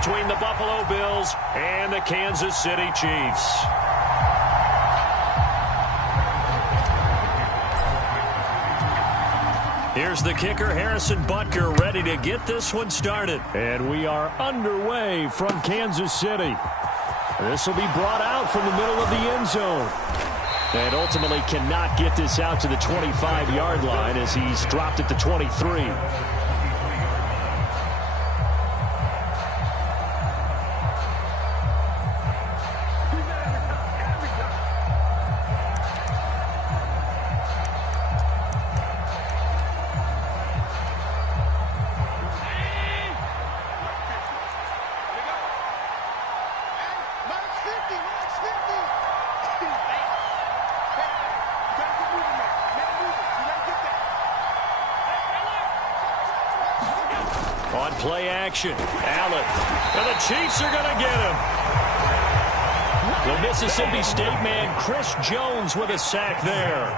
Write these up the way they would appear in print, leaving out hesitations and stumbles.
between the Buffalo Bills and the Kansas City Chiefs. Here's the kicker, Harrison Butker, ready to get this one started. And we are underway from Kansas City. This will be brought out from the middle of the end zone. And ultimately cannot get this out to the 25-yard line as he's dropped at the 23. On play action, Allen, and the Chiefs are going to get him. The Mississippi State man, Chris Jones, with a sack there.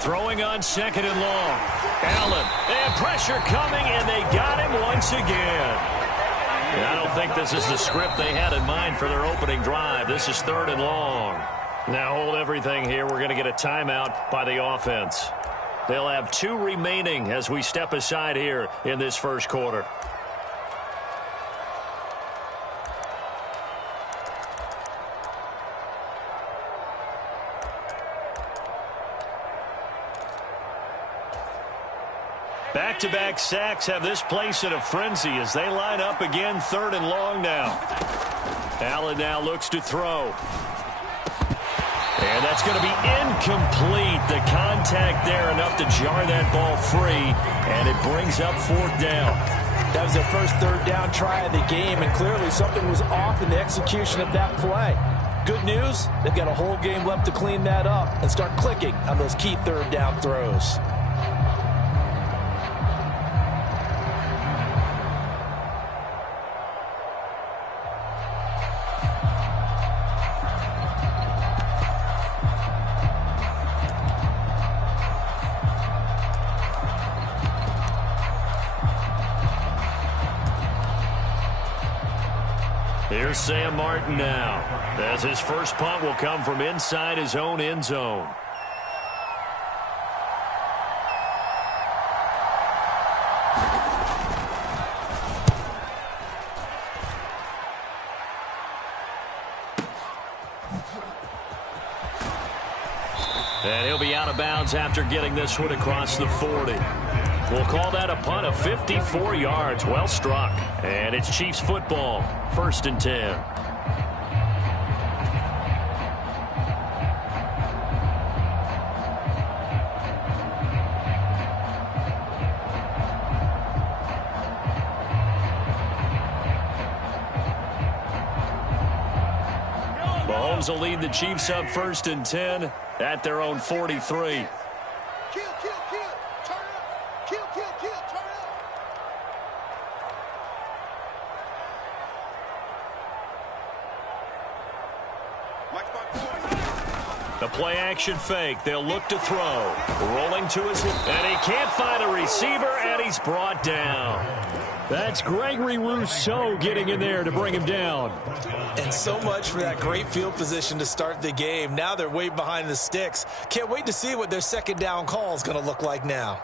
Throwing on 2nd and long. Allen, and pressure coming, and they got him once again. I don't think this is the script they had in mind for their opening drive. This is 3rd and long. Now hold everything here. We're going to get a timeout by the offense. They'll have 2 remaining as we step aside here in this first quarter. Back-to-back sacks have this place in a frenzy as they line up again, 3rd and long now. Allen now looks to throw. And that's going to be incomplete. The contact there enough to jar that ball free, and it brings up 4th down. That was their first 3rd down try of the game, and clearly something was off in the execution of that play. Good news, they've got a whole game left to clean that up and start clicking on those key 3rd down throws. Here's Sam Martin now, as his first punt will come from inside his own end zone. And he'll be out of bounds after getting this one across the 40. We'll call that a punt of 54 yards. Well struck. And it's Chiefs football. 1st and 10. Mahomes will lead the Chiefs up 1st and 10 at their own 43. The play action fake. They'll look to throw. Rolling to his left. And he can't find a receiver, and he's brought down. That's Gregory Rousseau getting in there to bring him down. And so much for that great field position to start the game. Now they're way behind the sticks. Can't wait to see what their 2nd down call is going to look like now.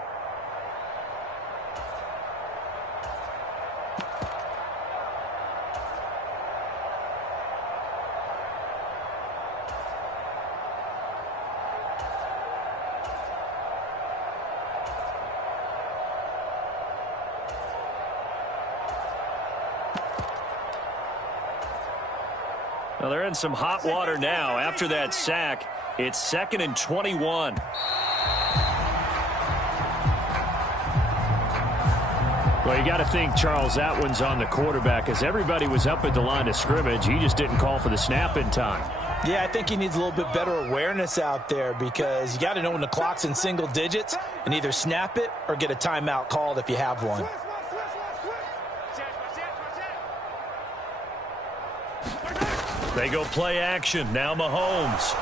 Well, they're in some hot water now. After that sack, it's 2nd and 21. Well, you got to think, Charles, that one's on the quarterback as everybody was up at the line of scrimmage. He just didn't call for the snap in time. Yeah, I think he needs a little bit better awareness out there because you got to know when the clock's in single digits and either snap it or get a timeout called if you have one. They go play action. Now Mahomes.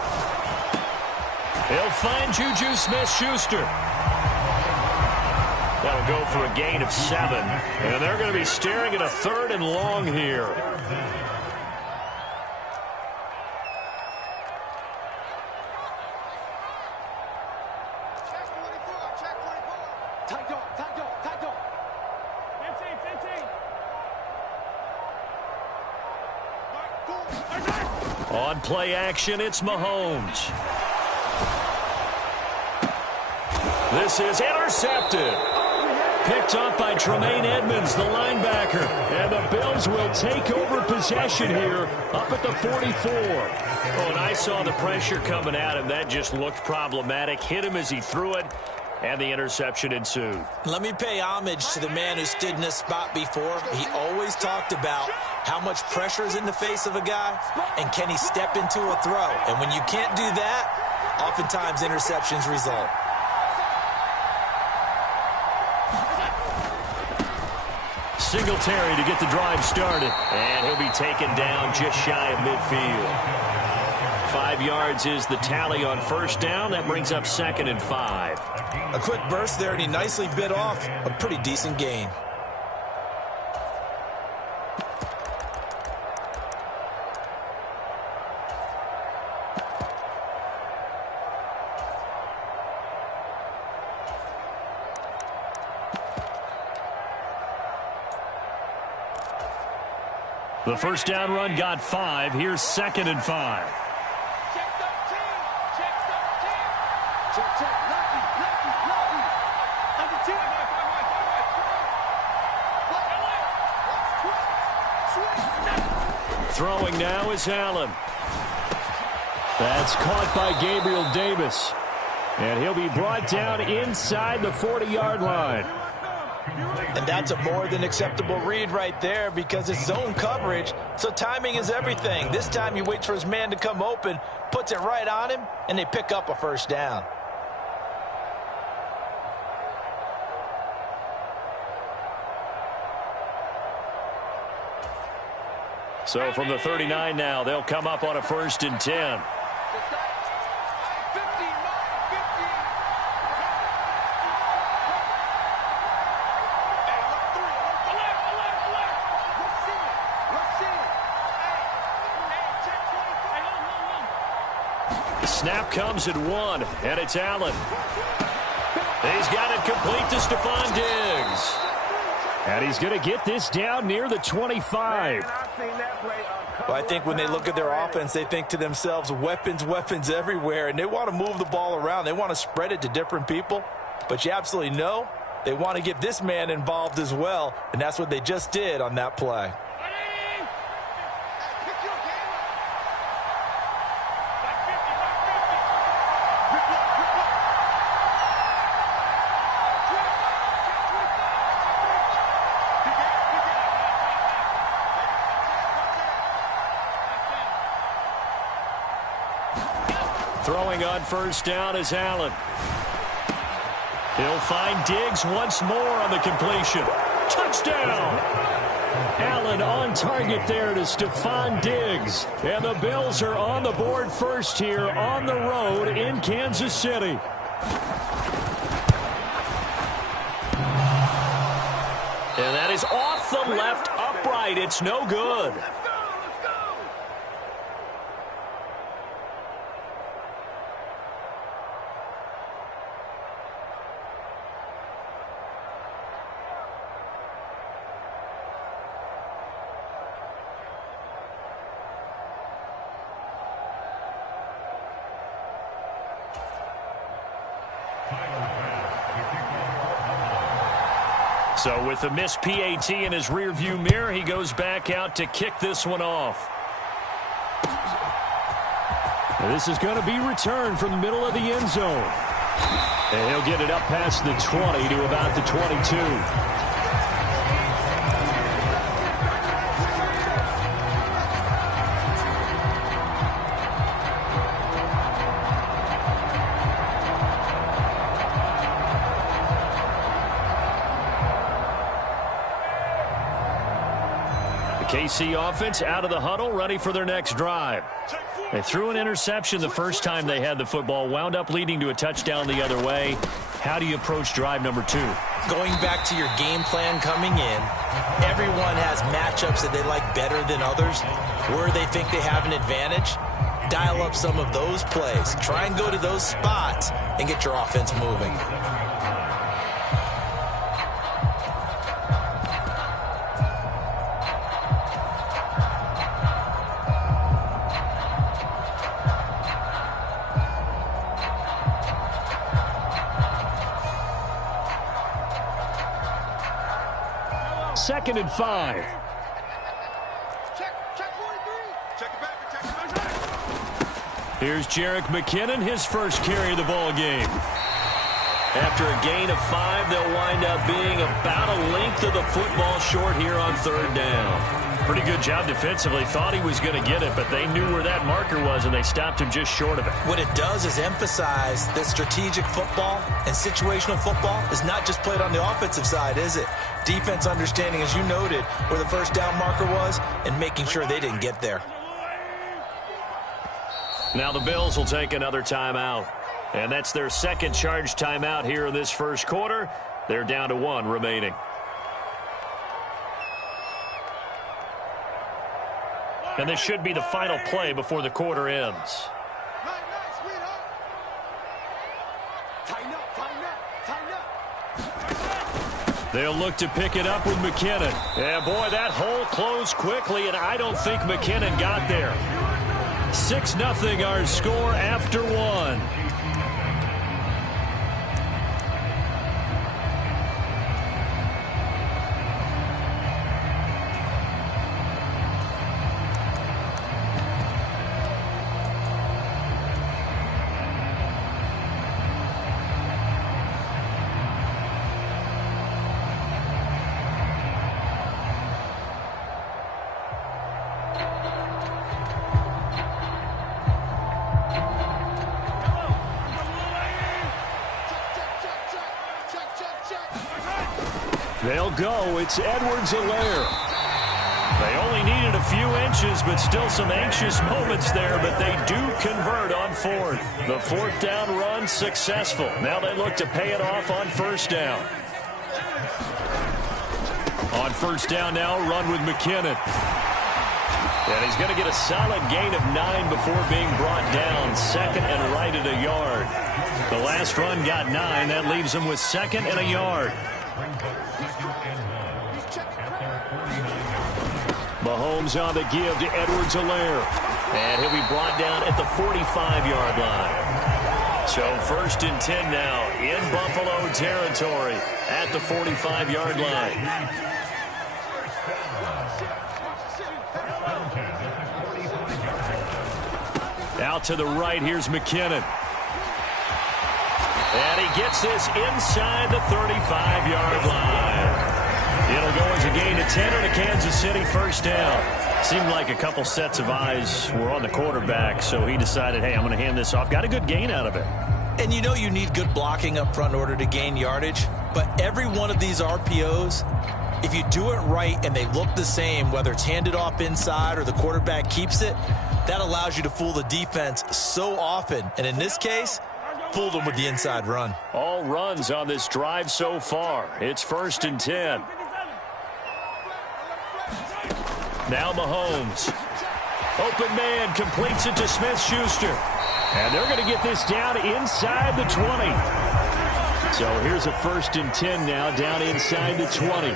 He'll find Juju Smith-Schuster. That'll go for a gain of 7. And they're going to be staring at a 3rd and long here. On play action, it's Mahomes. This is intercepted. Picked up by Tremaine Edmonds, the linebacker. And the Bills will take over possession here up at the 44. Oh, and I saw the pressure coming at him. That just looked problematic. Hit him as he threw it, and the interception ensued. Let me pay homage to the man who stood in this spot before. He always talked about how much pressure is in the face of a guy, and can he step into a throw. And when you can't do that, oftentimes interceptions result. Singletary to get the drive started, and he'll be taken down just shy of midfield. 5 yards is the tally on first down. That brings up 2nd and 5. A quick burst there, and he nicely bit off a pretty decent gain. The first down run got 5. Here's 2nd and 5. Throwing now is Allen. That's caught by Gabriel Davis. And he'll be brought down inside the 40-yard line. And that's a more than acceptable read right there because it's zone coverage, so timing is everything. This time he waits for his man to come open, puts it right on him, and they pick up a first down. So from the 39 now, they'll come up on a 1st and 10. Snap comes at 1, and it's Allen. He's got it complete to Stephon Diggs. And he's going to get this down near the 25. Well, I think when they look at their offense, they think to themselves, weapons, weapons everywhere, and they want to move the ball around. They want to spread it to different people. But you absolutely know they want to get this man involved as well, and that's what they just did on that play. Throwing on first down is Allen. He'll find Diggs once more on the completion. Touchdown! Allen on target there to Stephon Diggs. And the Bills are on the board first here on the road in Kansas City. And that is off the left upright. It's no good. So with the missed PAT in his rearview mirror, he goes back out to kick this one off. And this is going to be returned from the middle of the end zone. And he'll get it up past the 20 to about the 22. KC offense out of the huddle, ready for their next drive. They threw an interception the first time they had the football, wound up leading to a touchdown the other way. How do you approach drive number 2? Going back to your game plan coming in, everyone has matchups that they like better than others, where they think they have an advantage. Dial up some of those plays. Try and go to those spots and get your offense moving. Second and 5. Here's Jerick McKinnon, his first carry of the ball game. After a gain of 5, they'll wind up being about a length of the football short here on third down. Pretty good job defensively. Thought he was going to get it, but they knew where that marker was, and they stopped him just short of it. What it does is emphasize that strategic football and situational football is not just played on the offensive side, is it? Defense understanding, as you noted, where the first down marker was and making sure they didn't get there. Now the Bills will take another timeout. And that's their second charge timeout here in this first quarter. They're down to 1 remaining. And this should be the final play before the quarter ends. They'll look to pick it up with McKinnon. Yeah, boy, that hole closed quickly, and I don't think McKinnon got there. 6-0 our score after 1. They'll go. It's Edwards-Helaire. They only needed a few inches, but still some anxious moments there, but they do convert on 4th. The 4th down run successful. Now they look to pay it off on 1st down. On 1st down now, run with McKinnon. And he's going to get a solid gain of 9 before being brought down. 2nd and right at a yard. The last run got 9. That leaves him with 2nd and a yard. Mahomes on the give to Edwards-Helaire. And he'll be brought down at the 45-yard line. So 1st and 10 now in Buffalo territory at the 45-yard line. Out to the right, here's McKinnon. And he gets this inside the 35-yard line. It'll go as a gain of 10 and a Kansas City 1st down. Seemed like a couple sets of eyes were on the quarterback, so he decided, hey, I'm going to hand this off. Got a good gain out of it. And you know you need good blocking up front in order to gain yardage, but every one of these RPOs, if you do it right and they look the same, whether it's handed off inside or the quarterback keeps it, that allows you to fool the defense so often. And in this case, fooled them with the inside run. All runs on this drive so far. It's 1st and 10. Now Mahomes. Open man completes it to Smith-Schuster. And they're going to get this down inside the 20. So here's a 1st and 10 now down inside the 20.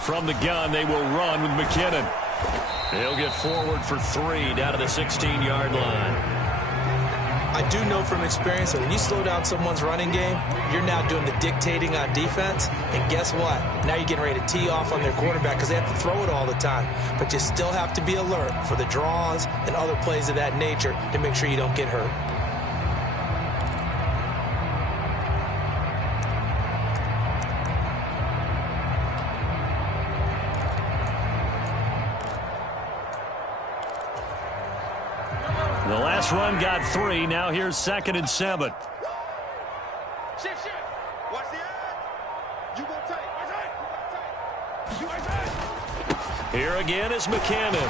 From the gun, they will run with McKinnon. He'll get forward for 3 down to the 16-yard line. I do know from experience that when you slow down someone's running game, you're now doing the dictating on defense. And guess what? Now you're getting ready to tee off on their quarterback because they have to throw it all the time. But you still have to be alert for the draws and other plays of that nature to make sure you don't get hurt. last run got 3. Now here's 2nd and 7. Shift. Watch the edge. You gonna take. Here again is McKinnon.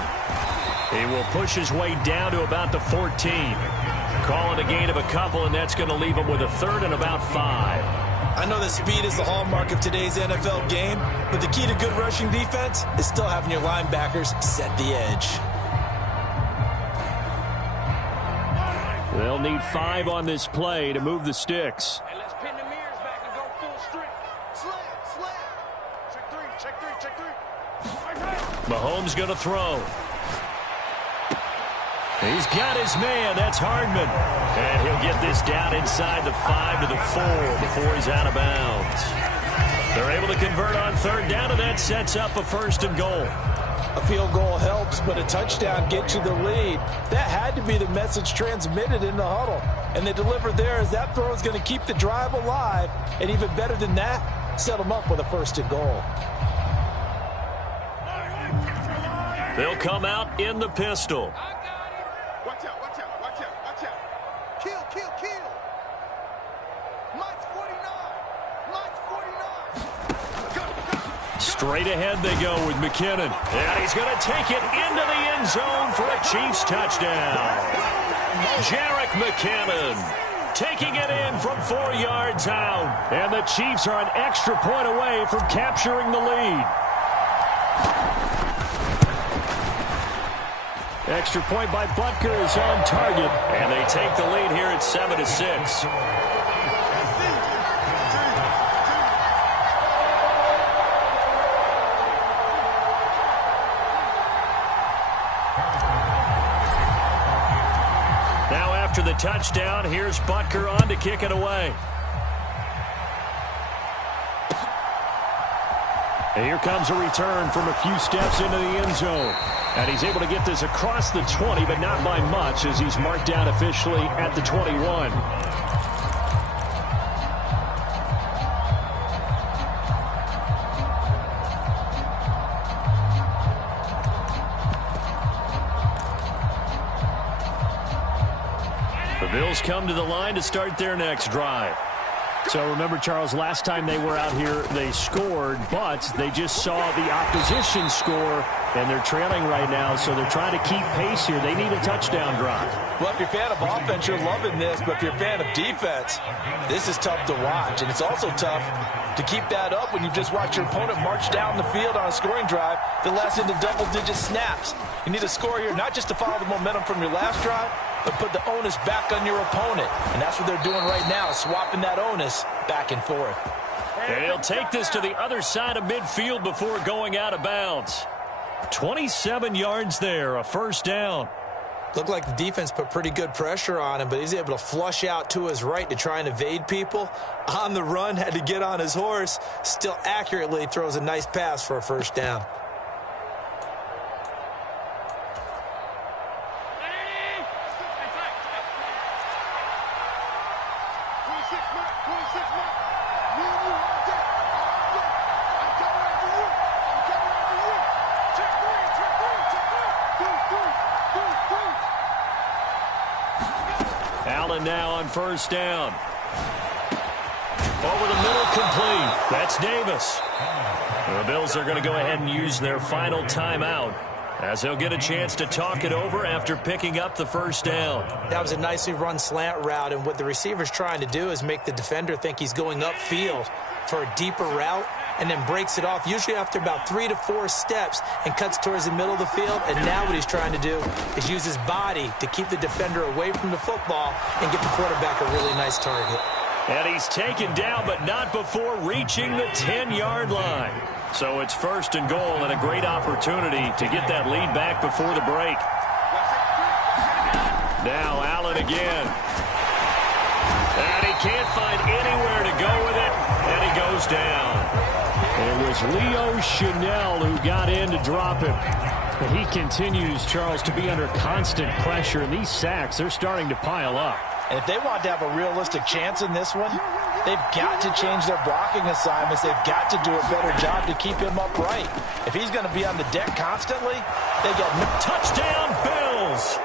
He will push his way down to about the 14. Calling a gain of a couple, and that's going to leave him with a 3rd and about 5. I know that speed is the hallmark of today's NFL game, but the key to good rushing defense is still having your linebackers set the edge. They'll need 5 on this play to move the sticks. Hey, let's pin the mirrors back and go full strength. Slam. Check three. Mahomes going to throw. He's got his man. That's Hardman. And he'll get this down inside the 5 to the 4 before he's out of bounds. They're able to convert on 3rd down, and that sets up a 1st and goal. A field goal helps, but a touchdown gets you the lead. That had to be the message transmitted in the huddle. And they delivered there as that throw is going to keep the drive alive. And even better than that, set them up with a 1st and goal. They'll come out in the pistol. Watch out. Kill. Mike's 49. Straight ahead they go with McKinnon. And he's going to take it into the end zone for a Chiefs touchdown. Jerick McKinnon taking it in from 4 yards out. And the Chiefs are an extra point away from capturing the lead. Extra point by Butker is on target. And they take the lead here at 7-6. Now after the touchdown, here's Butker on to kick it away. And here comes a return from a few steps into the end zone. And he's able to get this across the 20, but not by much, as he's marked down officially at the 21. The Bills come to the line to start their next drive. So remember, Charles, last time they were out here, they scored, but they just saw the opposition score, and they're trailing right now, so they're trying to keep pace here. They need a touchdown drive. Well, if you're a fan of offense, you're loving this, but if you're a fan of defense, this is tough to watch, and it's also tough to keep that up when you've just watched your opponent march down the field on a scoring drive that lasts into double-digit snaps. You need a score here, not just to follow the momentum from your last drive, but put the onus back on your opponent. And that's what they're doing right now, swapping that onus back and forth. And he'll take this to the other side of midfield before going out of bounds. 27 yards there, a 1st down. Looked like the defense put pretty good pressure on him, but he's able to flush out to his right to try and evade people. On the run, had to get on his horse. Still accurately throws a nice pass for a 1st down. Allen now on 1st down. Over the middle, complete. That's Davis. The Bills are going to go ahead and use their final timeout, as they'll get a chance to talk it over after picking up the 1st down. That was a nicely run slant route, and what the receiver's trying to do is make the defender think he's going upfield for a deeper route, and then breaks it off, usually after about 3 to 4 steps, and cuts towards the middle of the field. And now what he's trying to do is use his body to keep the defender away from the football and get the quarterback a really nice target. And he's taken down, but not before reaching the 10-yard line. So it's 1st and goal, and a great opportunity to get that lead back before the break. Now Allen again. And he can't find anywhere to go with it, and he goes down. It was Leo Chanel who got in to drop him. He continues, Charles, to be under constant pressure, and these sacks, they're starting to pile up. And if they want to have a realistic chance in this one, they've got to change their blocking assignments. They've got to do a better job to keep him upright. If he's going to be on the deck constantly, they got touchdown Bills.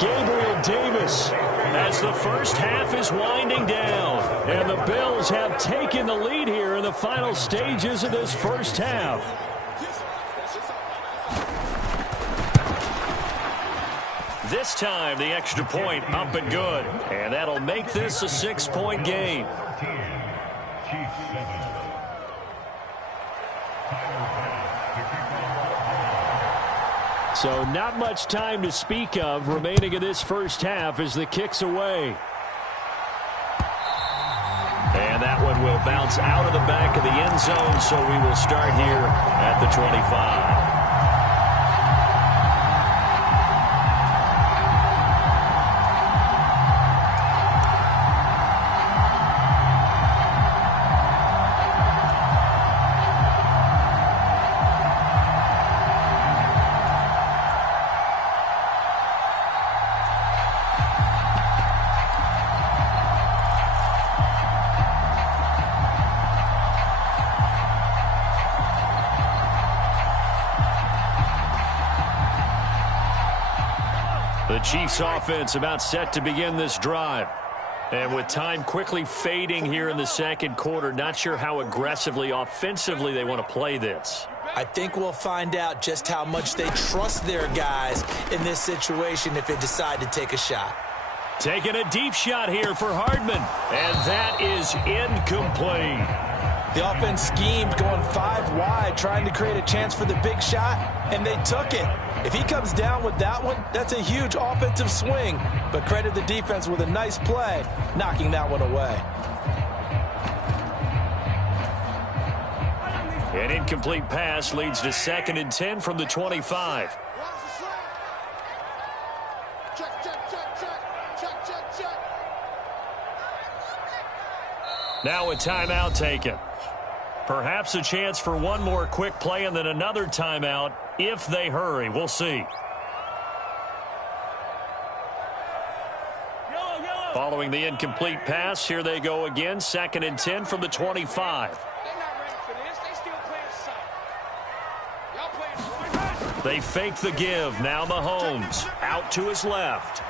Gabriel Davis, as the first half is winding down. And the Bills have taken the lead here in the final stages of this first half. This time, the extra point up and good. And that'll make this a 6-point game. So not much time to speak of remaining in this first half as the kick's away. And that one will bounce out of the back of the end zone, so we will start here at the 25. The Chiefs offense about set to begin this drive. And with time quickly fading here in the second quarter, not sure how aggressively, offensively they want to play this. I think we'll find out just how much they trust their guys in this situation if they decide to take a shot. Taking a deep shot here for Hardman. And that is incomplete. The offense schemed going 5 wide, trying to create a chance for the big shot, and they took it. If he comes down with that one, that's a huge offensive swing. But credit the defense with a nice play, knocking that one away. An incomplete pass leads to 2nd and 10 from the 25. Now a timeout taken. Perhaps a chance for one more quick play and then another timeout if they hurry. We'll see. Following the incomplete pass, here they go again. 2nd and 10 from the 25. They fake the give. Now Mahomes out to his left.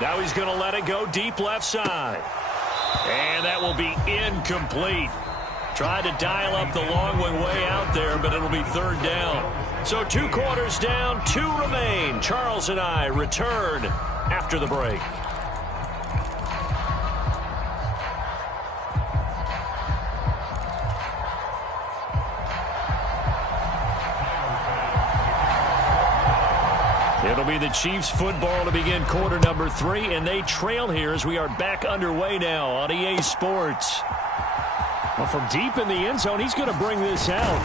Now he's going to let it go deep left side. And that will be incomplete. Tried to dial up the long one way out there, but it'll be 3rd down. So 2 quarters down, 2 remain. Charles and I return after the break. It'll be the Chiefs football to begin quarter number 3, and they trail here as we are back underway now on EA Sports. Well, from deep in the end zone, he's going to bring this out.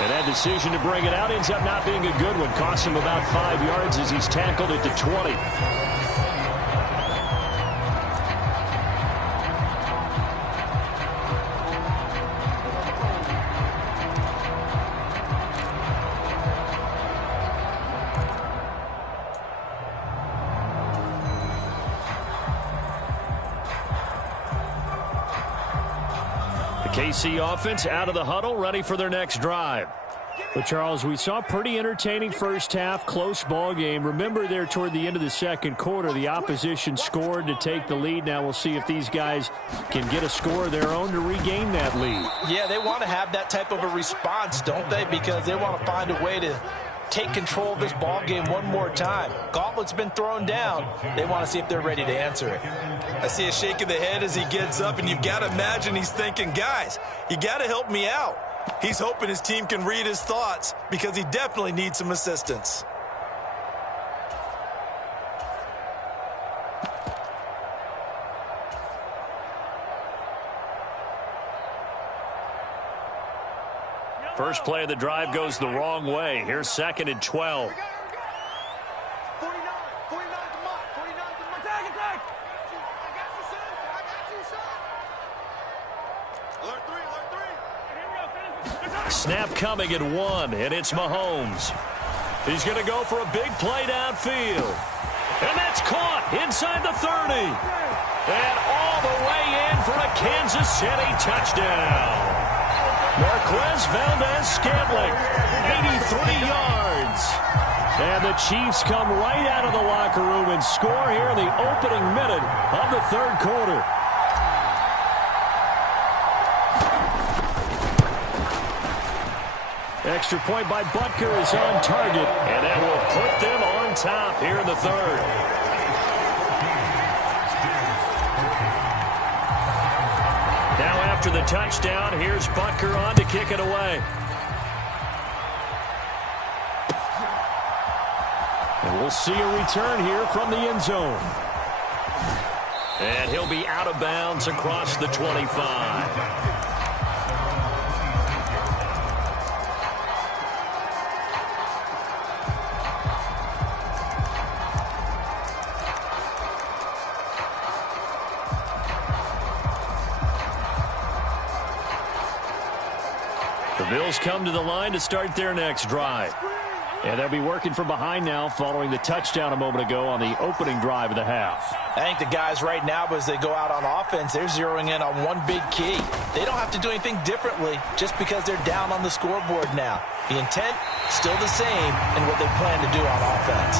And that decision to bring it out ends up not being a good one. Costs him about 5 yards as he's tackled at the 20. KC offense out of the huddle, ready for their next drive. But, Charles, we saw a pretty entertaining first half, close ball game. Remember there toward the end of the second quarter, the opposition scored to take the lead. Now we'll see if these guys can get a score of their own to regain that lead. Yeah, they want to have that type of a response, don't they? Because they want to find a way to take control of this ball game one more time. Gauntlet's been thrown down. They want to see if they're ready to answer it. I see a shake of the head as he gets up, and you've got to imagine he's thinking, guys, you got to help me out. He's hoping his team can read his thoughts because he definitely needs some assistance. First play of the drive goes the wrong way. Here's 2nd and 12. Snap coming at 1, and it's Mahomes. He's going to go for a big play downfield. And that's caught inside the 30. And all the way in for a Kansas City touchdown. Marquez Valdez-Scantling, 83 yards. And the Chiefs come right out of the locker room and score here in the opening minute of the third quarter. Extra point by Butker is on target, and that will put them on top here in the third. Now after the touchdown, here's Butker on to kick it away. And we'll see a return here from the end zone. And he'll be out of bounds across the 25. The Bills come to the line to start their next drive. And they'll be working from behind now following the touchdown a moment ago on the opening drive of the half. I think the guys right now, as they go out on offense, they're zeroing in on one big key. They don't have to do anything differently just because they're down on the scoreboard now. The intent, still the same in what they plan to do on offense.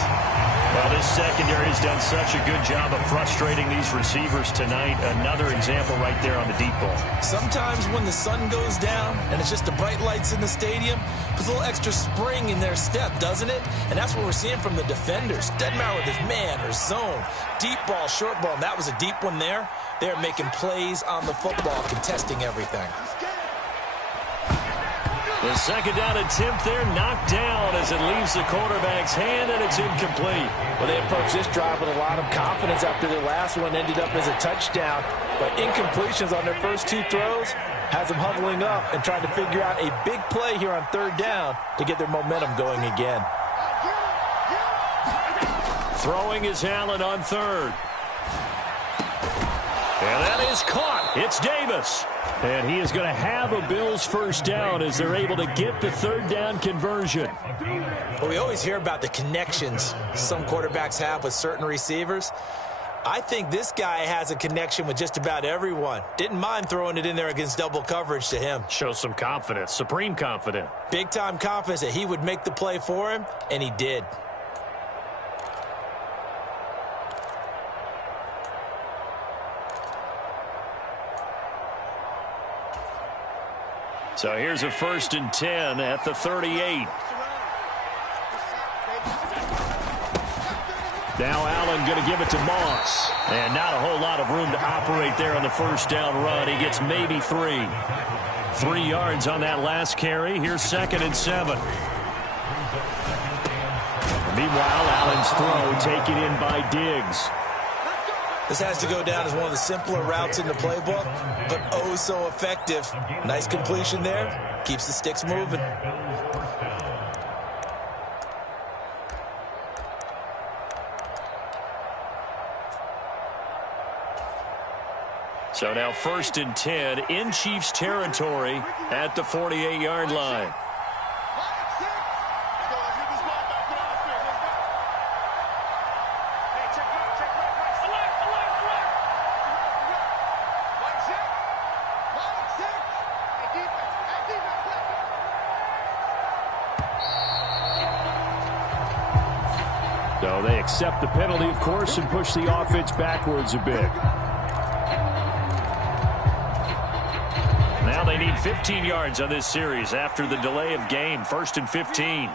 Well, this secondary has done such a good job of frustrating these receivers tonight. Another example right there on the deep ball. Sometimes when the sun goes down and it's just the bright lights in the stadium, puts a little extra spring in their step, doesn't it? And that's what we're seeing from the defenders. Doesn't matter whether it's man or zone, deep ball, short ball, and that was a deep one there. They're making plays on the football, contesting everything. The second down attempt there knocked down as it leaves the quarterback's hand, and it's incomplete. Well, they approached this drive with a lot of confidence after their last one ended up as a touchdown. But incompletions on their first two throws has them huddling up and trying to figure out a big play here on third down to get their momentum going again. Throwing is Allen on third. And that is caught. It's Davis. And he is going to have a Bills first down as they're able to get the third down conversion. Well, we always hear about the connections some quarterbacks have with certain receivers. I think this guy has a connection with just about everyone. Didn't mind throwing it in there against double coverage to him. Shows some confidence, supreme confidence. Big-time confidence that he would make the play for him, and he did. So here's a 1st and 10 at the 38. Now Allen going to give it to Moss. And not a whole lot of room to operate there on the first down run. He gets maybe 3. 3 yards on that last carry. Here's 2nd and 7. Meanwhile, Allen's throw taken in by Diggs. This has to go down as one of the simpler routes in the playbook, but oh so effective. Nice completion there. Keeps the sticks moving. So now 1st and 10 in Chiefs territory at the 48-yard line. So they accept the penalty, of course, and push the offense backwards a bit. Now they need 15 yards on this series after the delay of game. 1st and 15.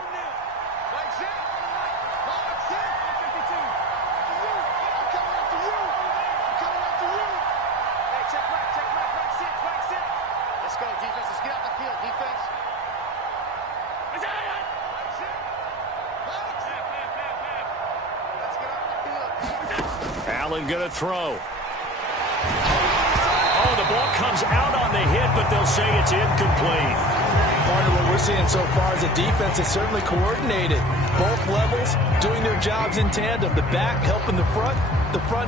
Allen going to throw. Oh, the ball comes out on the hit, but they'll say it's incomplete. Part of what we're seeing so far is the defense is certainly coordinated. Both levels doing their jobs in tandem. The back helping the front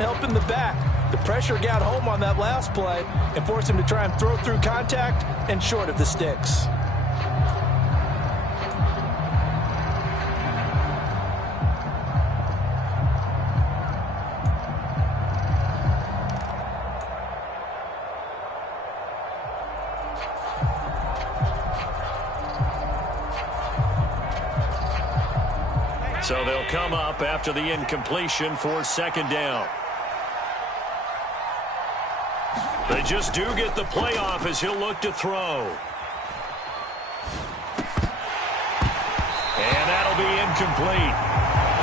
helping the back. The pressure got home on that last play and forced him to try and throw through contact and short of the sticks. So they'll come up after the incompletion for second down. They just do get the playoff as he'll look to throw. And that'll be incomplete.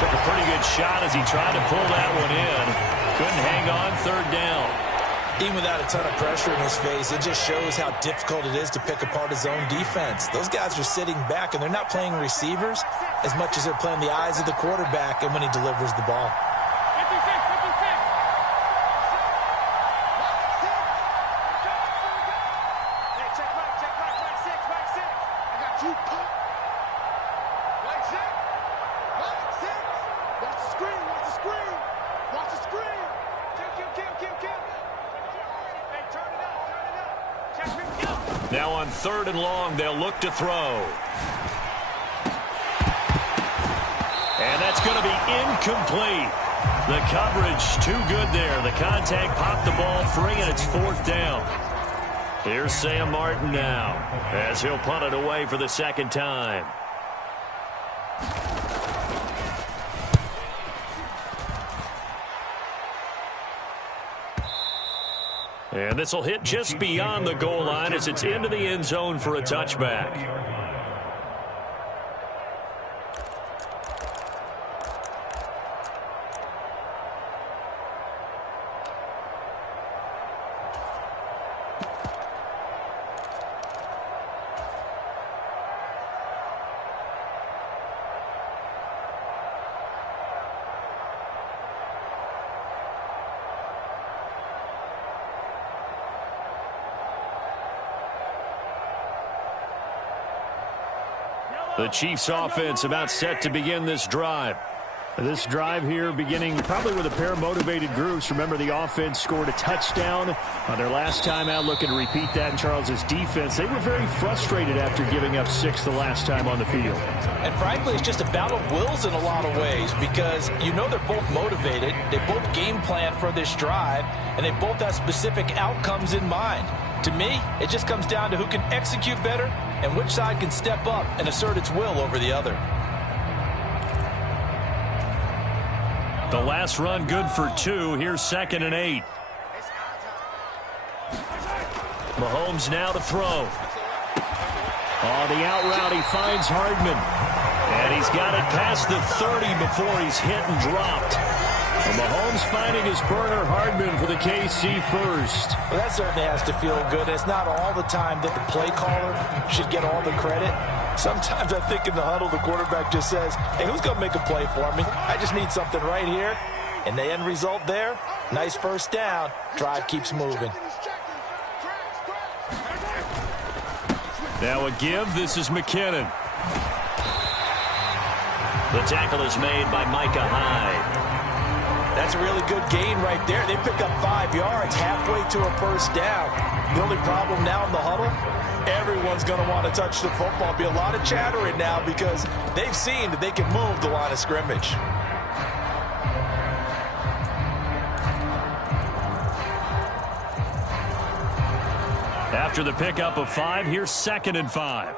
Took a pretty good shot as he tried to pull that one in. Couldn't hang on third down. Even without a ton of pressure in his face, it just shows how difficult it is to pick apart his own defense. Those guys are sitting back, and they're not playing receivers as much as they're playing the eyes of the quarterback and when he delivers the ball. Now on 3rd and long, they'll look to throw. And that's going to be incomplete. The coverage too good there. The contact popped the ball free, and it's 4th down. Here's Sam Martin now as he'll punt it away for the second time. And this will hit just beyond the goal line as it's into the end zone for a touchback. The Chiefs offense about set to begin this drive. This drive here beginning probably with a pair of motivated groups. Remember, the offense scored a touchdown on their last time out, looking to repeat that in Charles's defense. They were very frustrated after giving up 6 the last time on the field. And frankly, it's just a battle of wills in a lot of ways because you know they're both motivated. They both game plan for this drive, and they both have specific outcomes in mind. To me, it just comes down to who can execute better and which side can step up and assert its will over the other. The last run good for 2. Here's 2nd and 8. Mahomes now to throw. Oh, the out route, he finds Hardman. And he's got it past the 30 before he's hit and dropped. And Mahomes finding his burner, Hardman, for the KC first. Well, that certainly has to feel good. It's not all the time that the play caller should get all the credit. Sometimes I think in the huddle, the quarterback just says, hey, who's going to make a play for me? I just need something right here. And the end result there, nice first down. Drive keeps moving. Now a give. This is McKinnon. The tackle is made by Micah Hyde. That's a really good gain right there. They pick up 5 yards halfway to a first down. The only problem now in the huddle, everyone's going to want to touch the football. Be a lot of chattering now because they've seen that they can move the line of scrimmage. After the pickup of 5, here's 2nd and 5.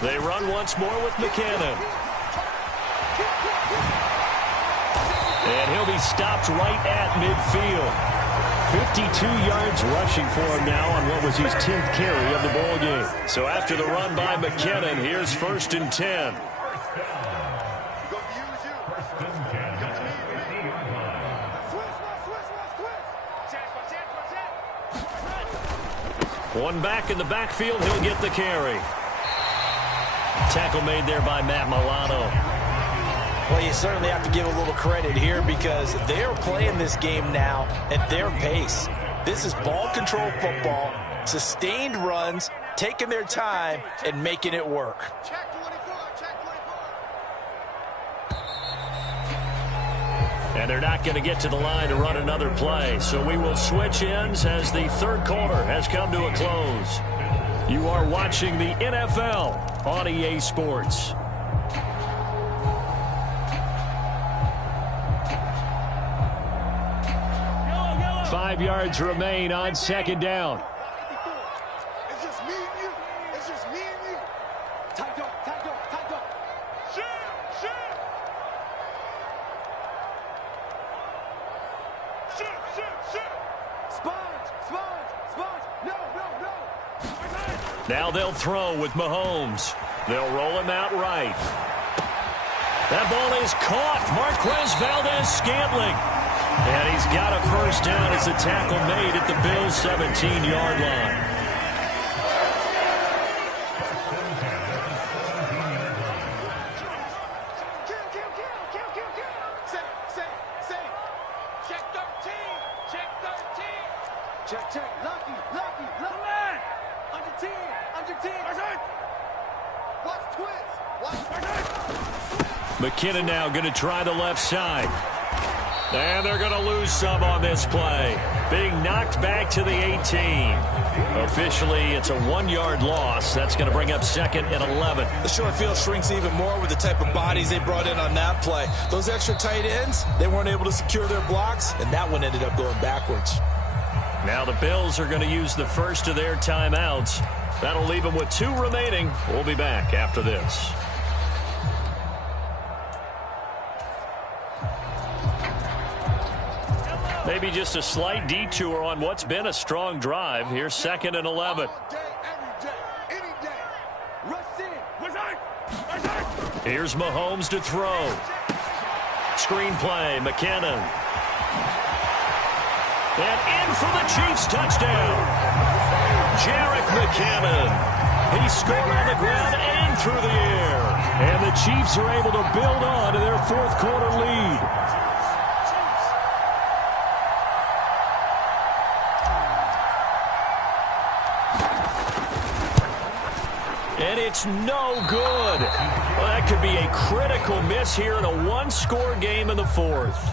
They run once more with McKinnon. And he'll be stopped right at midfield. 52 yards rushing for him now on what was his 10th carry of the ball game. So after the run by McKinnon, here's 1st and 10. One back in the backfield, he'll get the carry. Tackle made there by Matt Milano. Well, you certainly have to give a little credit here because they're playing this game now at their pace. This is ball control football, sustained runs, taking their time and making it work. And they're not going to get to the line to run another play. So we will switch ends as the third quarter has come to a close. You are watching the NFL on EA Sports. 5 yards remain on second down. It's just me and you. It's just me and you. Tight up, tight up, tight up. Shoot, shoot. Shoot, shoot, shoot. Sponge, sponge, sponge. No, no, no. Now they'll throw with Mahomes. They'll roll him out right. That ball is caught. Marquez Valdez-Scantling. And he's got a first down as a tackle made at the Bills' 17-yard line. Check 13. Check 13. Check, check. Lucky, lucky, lucky. Under 10. Under 10. Watch twist. Watch twist. McKinnon now going to try the left side. And they're going to lose some on this play. Being knocked back to the 18. Officially, it's a 1-yard loss. That's going to bring up second and 11. The short field shrinks even more with the type of bodies they brought in on that play. Those extra tight ends, they weren't able to secure their blocks, and that one ended up going backwards. Now the Bills are going to use the first of their timeouts. That'll leave them with 2 remaining. We'll be back after this. Maybe just a slight detour on what's been a strong drive. Here's second and 11. All day, every day, any day. Rush in. Here's Mahomes to throw. Screenplay, McKinnon. And in for the Chiefs touchdown. Jerick McKinnon. He scored on the ground and through the air. And the Chiefs are able to build on to their fourth quarter lead. And it's no good. Well, that could be a critical miss here in a 1-score game in the fourth.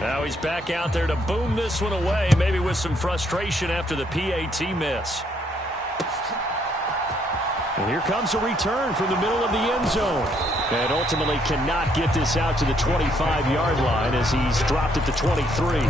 Now he's back out there to boom this one away, maybe with some frustration after the PAT miss. And here comes a return from the middle of the end zone. And ultimately cannot get this out to the 25-yard line as he's dropped at the 23.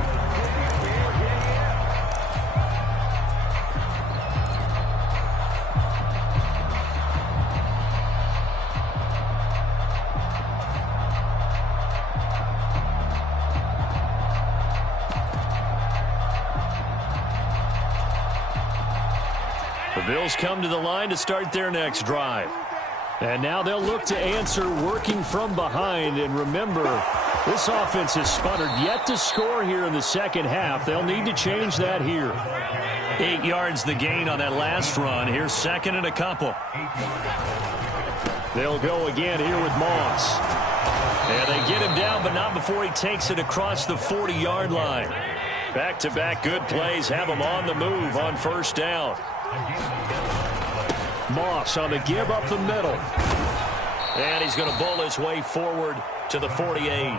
The Bills come to the line to start their next drive. And now they'll look to answer working from behind. And remember, this offense has sputtered yet to score here in the second half. They'll need to change that here. 8 yards the gain on that last run. Here's second and a couple. They'll go again here with Moss. And they get him down, but not before he takes it across the 40-yard line. Back-to-back good plays have him on the move on first down. Moss on the give up the middle. And he's going to bull his way forward to the 48.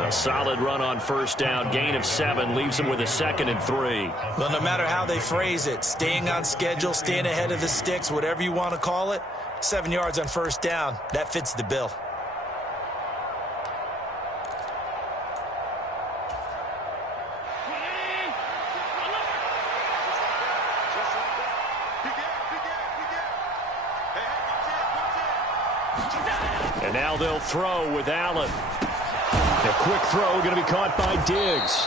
A solid run on first down. Gain of 7 leaves him with a 2nd and 3. Well, no matter how they phrase it, staying on schedule, staying ahead of the sticks, whatever you want to call it, 7 yards on first down, that fits the bill. And now they'll throw with Allen. A quick throw going to be caught by Diggs.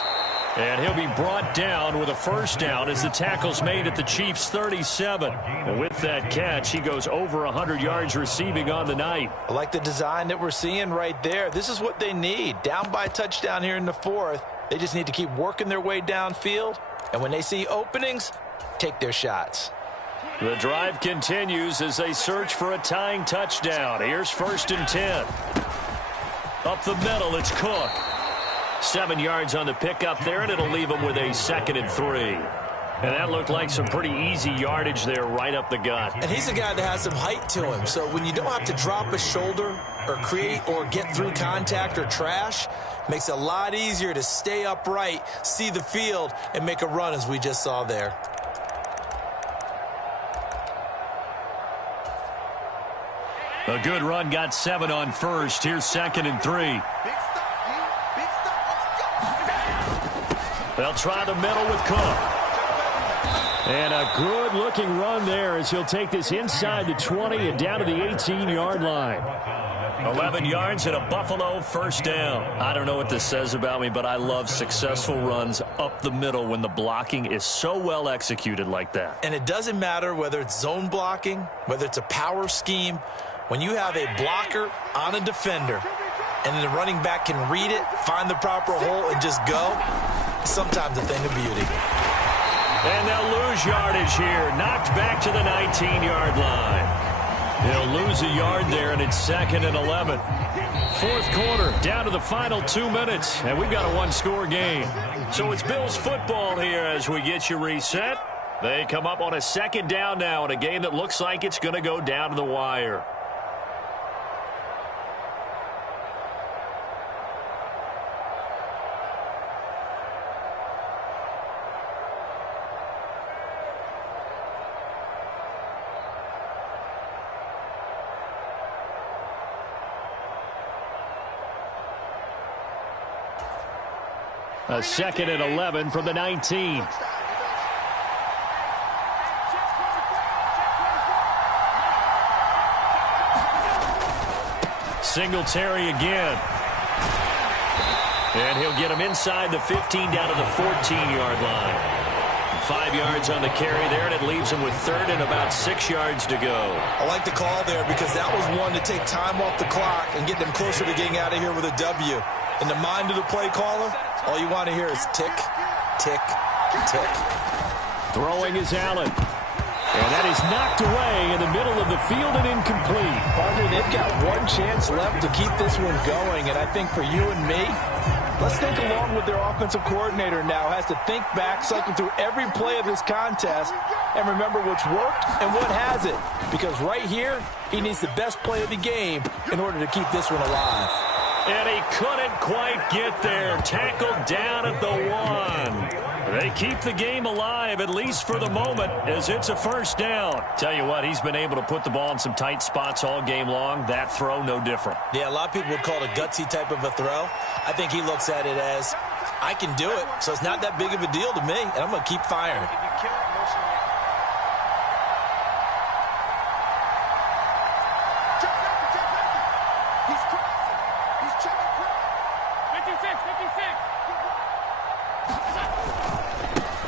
And he'll be brought down with a first down as the tackle's made at the Chiefs' 37. And with that catch, he goes over 100 yards receiving on the night. I like the design that we're seeing right there. This is what they need. Down by a touchdown here in the fourth. They just need to keep working their way downfield. And when they see openings, take their shots. The drive continues as they search for a tying touchdown. Here's 1st and 10. Up the middle, it's Cook. 7 yards on the pickup there, and it'll leave him with a 2nd and 3. And that looked like some pretty easy yardage there right up the gut. And he's a guy that has some height to him. So when you don't have to drop a shoulder or create or get through contact or trash, makes it a lot easier to stay upright, see the field, and make a run as we just saw there. A good run, got 7 on first. Here's 2nd and 3. Big stop, D. Big stop. Let's go. They'll try the middle with Cook. And a good-looking run there as he'll take this inside the 20 and down to the 18-yard line. 11 yards and a Buffalo first down. I don't know what this says about me, but I love successful runs up the middle when the blocking is so well executed like that. And it doesn't matter whether it's zone blocking, whether it's a power scheme. When you have a blocker on a defender and the running back can read it, find the proper hole, and just go, sometimes a thing of beauty. And they'll lose yardage here. Knocked back to the 19-yard line. He'll lose a yard there, and it's 2nd and 11. Fourth quarter, down to the final 2 minutes, and we've got a one-score game. So it's Bills football here as we get you reset. They come up on a 2nd down now in a game that looks like it's going to go down to the wire. A 2nd and 11 from the 19. Singletary again. And he'll get him inside the 15 down to the 14-yard line. 5 yards on the carry there, and it leaves him with 3rd and about 6 yards to go. I like the call there because that was one to take time off the clock and get them closer to getting out of here with a W. In the mind of the play caller, all you want to hear is tick, tick, tick. Throwing is Allen. And that is knocked away in the middle of the field and incomplete. Partner, they've got one chance left to keep this one going, and I think for you and me, let's think along with their offensive coordinator now. Has to think back, cycle through every play of this contest, and remember what's worked and what hasn't. Because right here, he needs the best play of the game in order to keep this one alive. And he couldn't quite get there. Tackled down at the 1. They keep the game alive, at least for the moment, as it's a first down. Tell you what, he's been able to put the ball in some tight spots all game long. That throw, no different. Yeah, a lot of people would call it a gutsy type of a throw. I think he looks at it as, I can do it, so it's not that big of a deal to me, and I'm going to keep firing.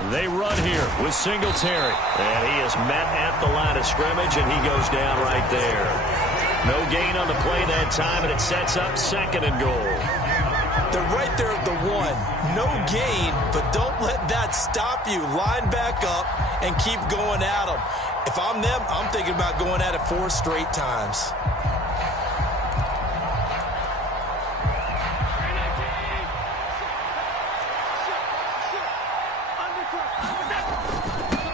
They run here with Singletary. And he is met at the line of scrimmage, and he goes down right there. No gain on the play that time, and it sets up 2nd and goal. They're right there at the 1. No gain, but don't let that stop you. Line back up and keep going at them. If I'm them, I'm thinking about going at it 4 straight times.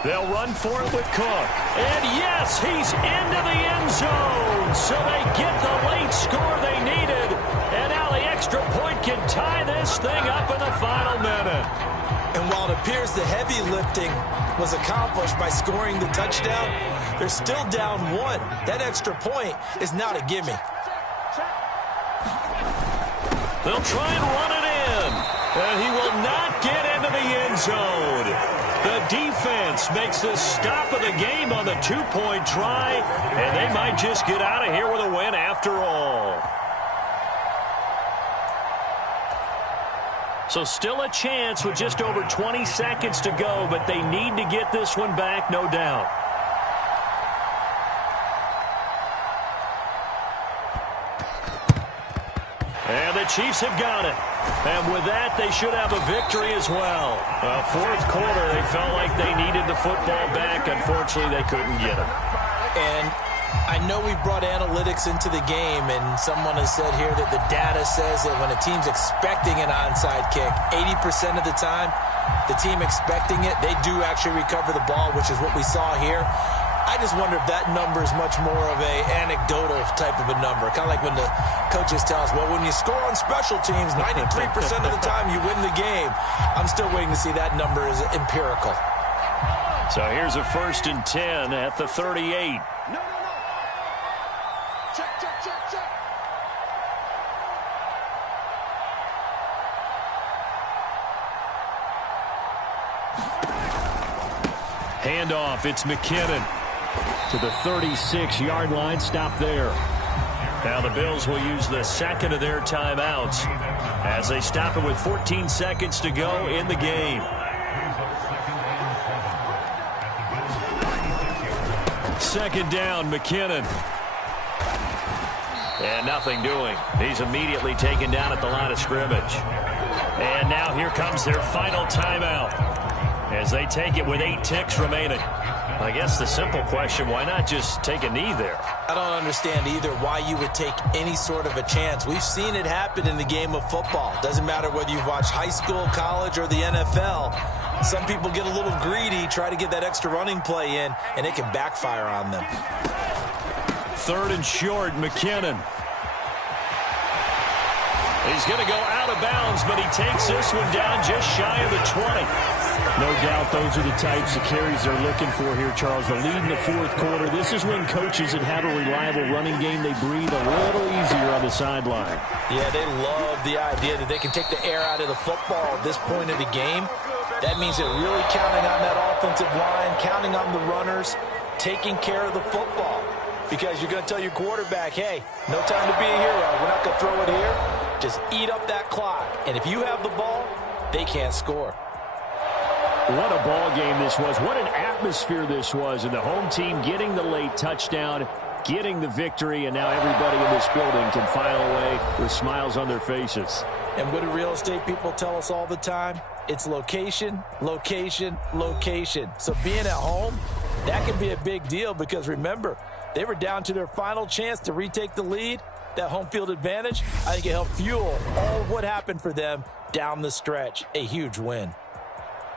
They'll run for it with Cook. And yes, he's into the end zone. So they get the late score they needed. And now the extra point can tie this thing up in the final minute. And while it appears the heavy lifting was accomplished by scoring the touchdown, they're still down 1. That extra point is not a gimme. They'll try and run it in. And he will not get into the end zone. The defense makes the stop of the game on the 2-point try, and they might just get out of here with a win after all. So still a chance with just over 20 seconds to go, but they need to get this one back, no doubt. And the Chiefs have got it. And with that, they should have a victory as well. Fourth quarter, they felt like they needed the football back. Unfortunately, they couldn't get it. And I know we brought analytics into the game, and someone has said here that the data says that when a team's expecting an onside kick, 80% of the time, the team expecting it, they do actually recover the ball, which is what we saw here. I just wonder if that number is much more of a anecdotal type of a number. Kind of like when the coaches tell us, well, when you score on special teams, 93% of the time you win the game. I'm still waiting to see that number is empirical. So here's a 1st and 10 at the 38. Check, check, check, check. Handoff, it's McKinnon to the 36-yard line. Stop there. Now the Bills will use the second of their timeouts as they stop it with 14 seconds to go in the game. Second down, McKinnon. And nothing doing. He's immediately taken down at the line of scrimmage. And now here comes their final timeout as they take it with 8 ticks remaining. I guess the simple question, why not just take a knee there? I don't understand either why you would take any sort of a chance. We've seen it happen in the game of football. Doesn't matter whether you've watched high school, college, or the NFL. Some people get a little greedy, try to get that extra running play in, and it can backfire on them. Third and short, McKinnon. He's going to go out of bounds, but he takes this one down just shy of the 20. No doubt those are the types of carries they're looking for here, Charles. The lead in the fourth quarter. This is when coaches that have a reliable running game, they breathe a little easier on the sideline. Yeah, they love the idea that they can take the air out of the football at this point of the game. That means they're really counting on that offensive line, counting on the runners, taking care of the football. Because you're going to tell your quarterback, hey, no time to be a hero. We're not going to throw it here. Just eat up that clock. And if you have the ball, they can't score. What a ball game this was. What an atmosphere this was. And the home team getting the late touchdown, getting the victory, and now everybody in this building can file away with smiles on their faces. And what do real estate people tell us all the time? It's location, location, location. So being at home, that can be a big deal because remember, they were down to their final chance to retake the lead. That home field advantage, I think it helped fuel all of what happened for them down the stretch. A huge win.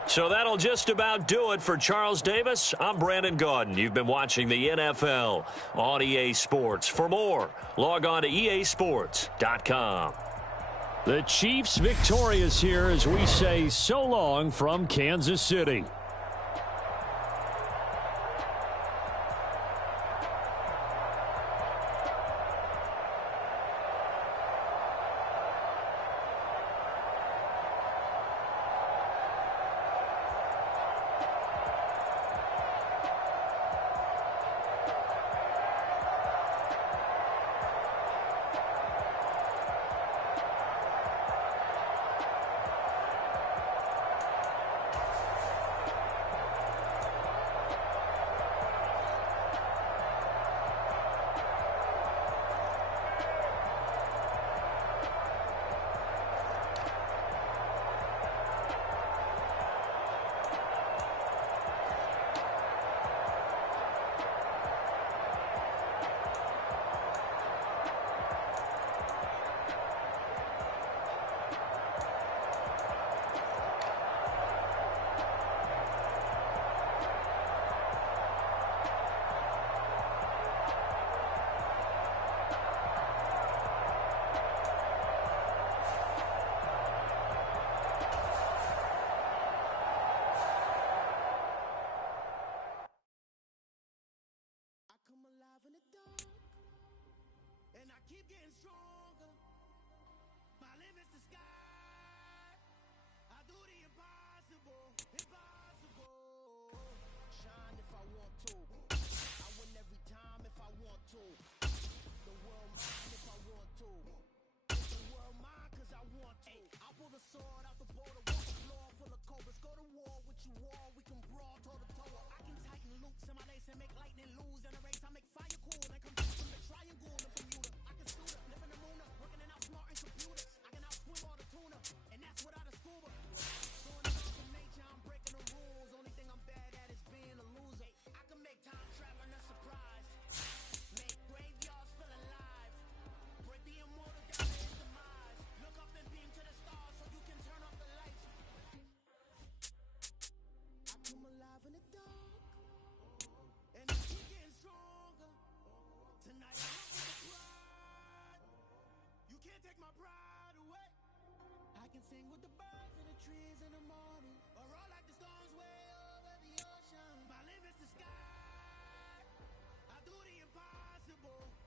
So that'll just about do it for Charles Davis. I'm Brandon Gaudin. You've been watching the NFL on EA Sports. For more, log on to easports.com. The Chiefs victorious here as we say so long from Kansas City.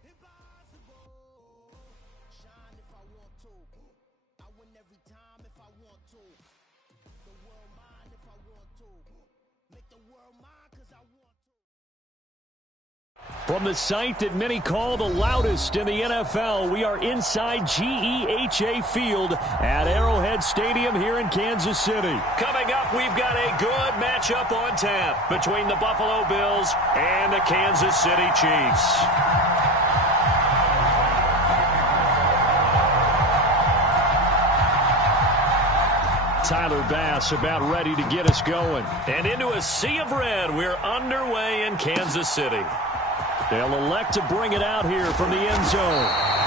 Impossible. to. I win every time if I want to. The world mine if I want to. Make the world mine because I want to. From the site that many call the loudest in the NFL, we are inside GEHA Field at Arrowhead Stadium here in Kansas City. Coming up, we've got a good matchup on tap between the Buffalo Bills and the Kansas City Chiefs. Tyler Bass about ready to get us going. And into a sea of red, we're underway in Kansas City. They'll elect to bring it out here from the end zone.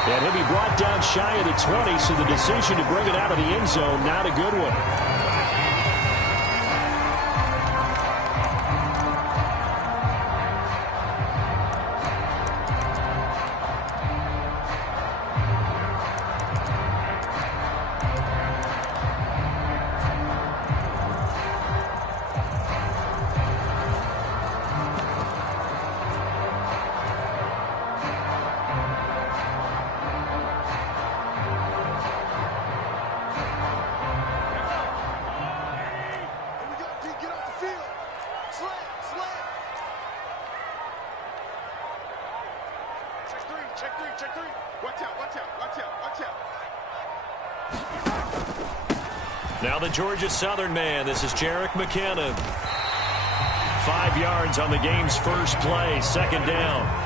And he'll be brought down shy of the 20, so the decision to bring it out of the end zone, not a good one. Now the Georgia Southern man, this is Jerick McKinnon. 5 yards on the game's first play, second down.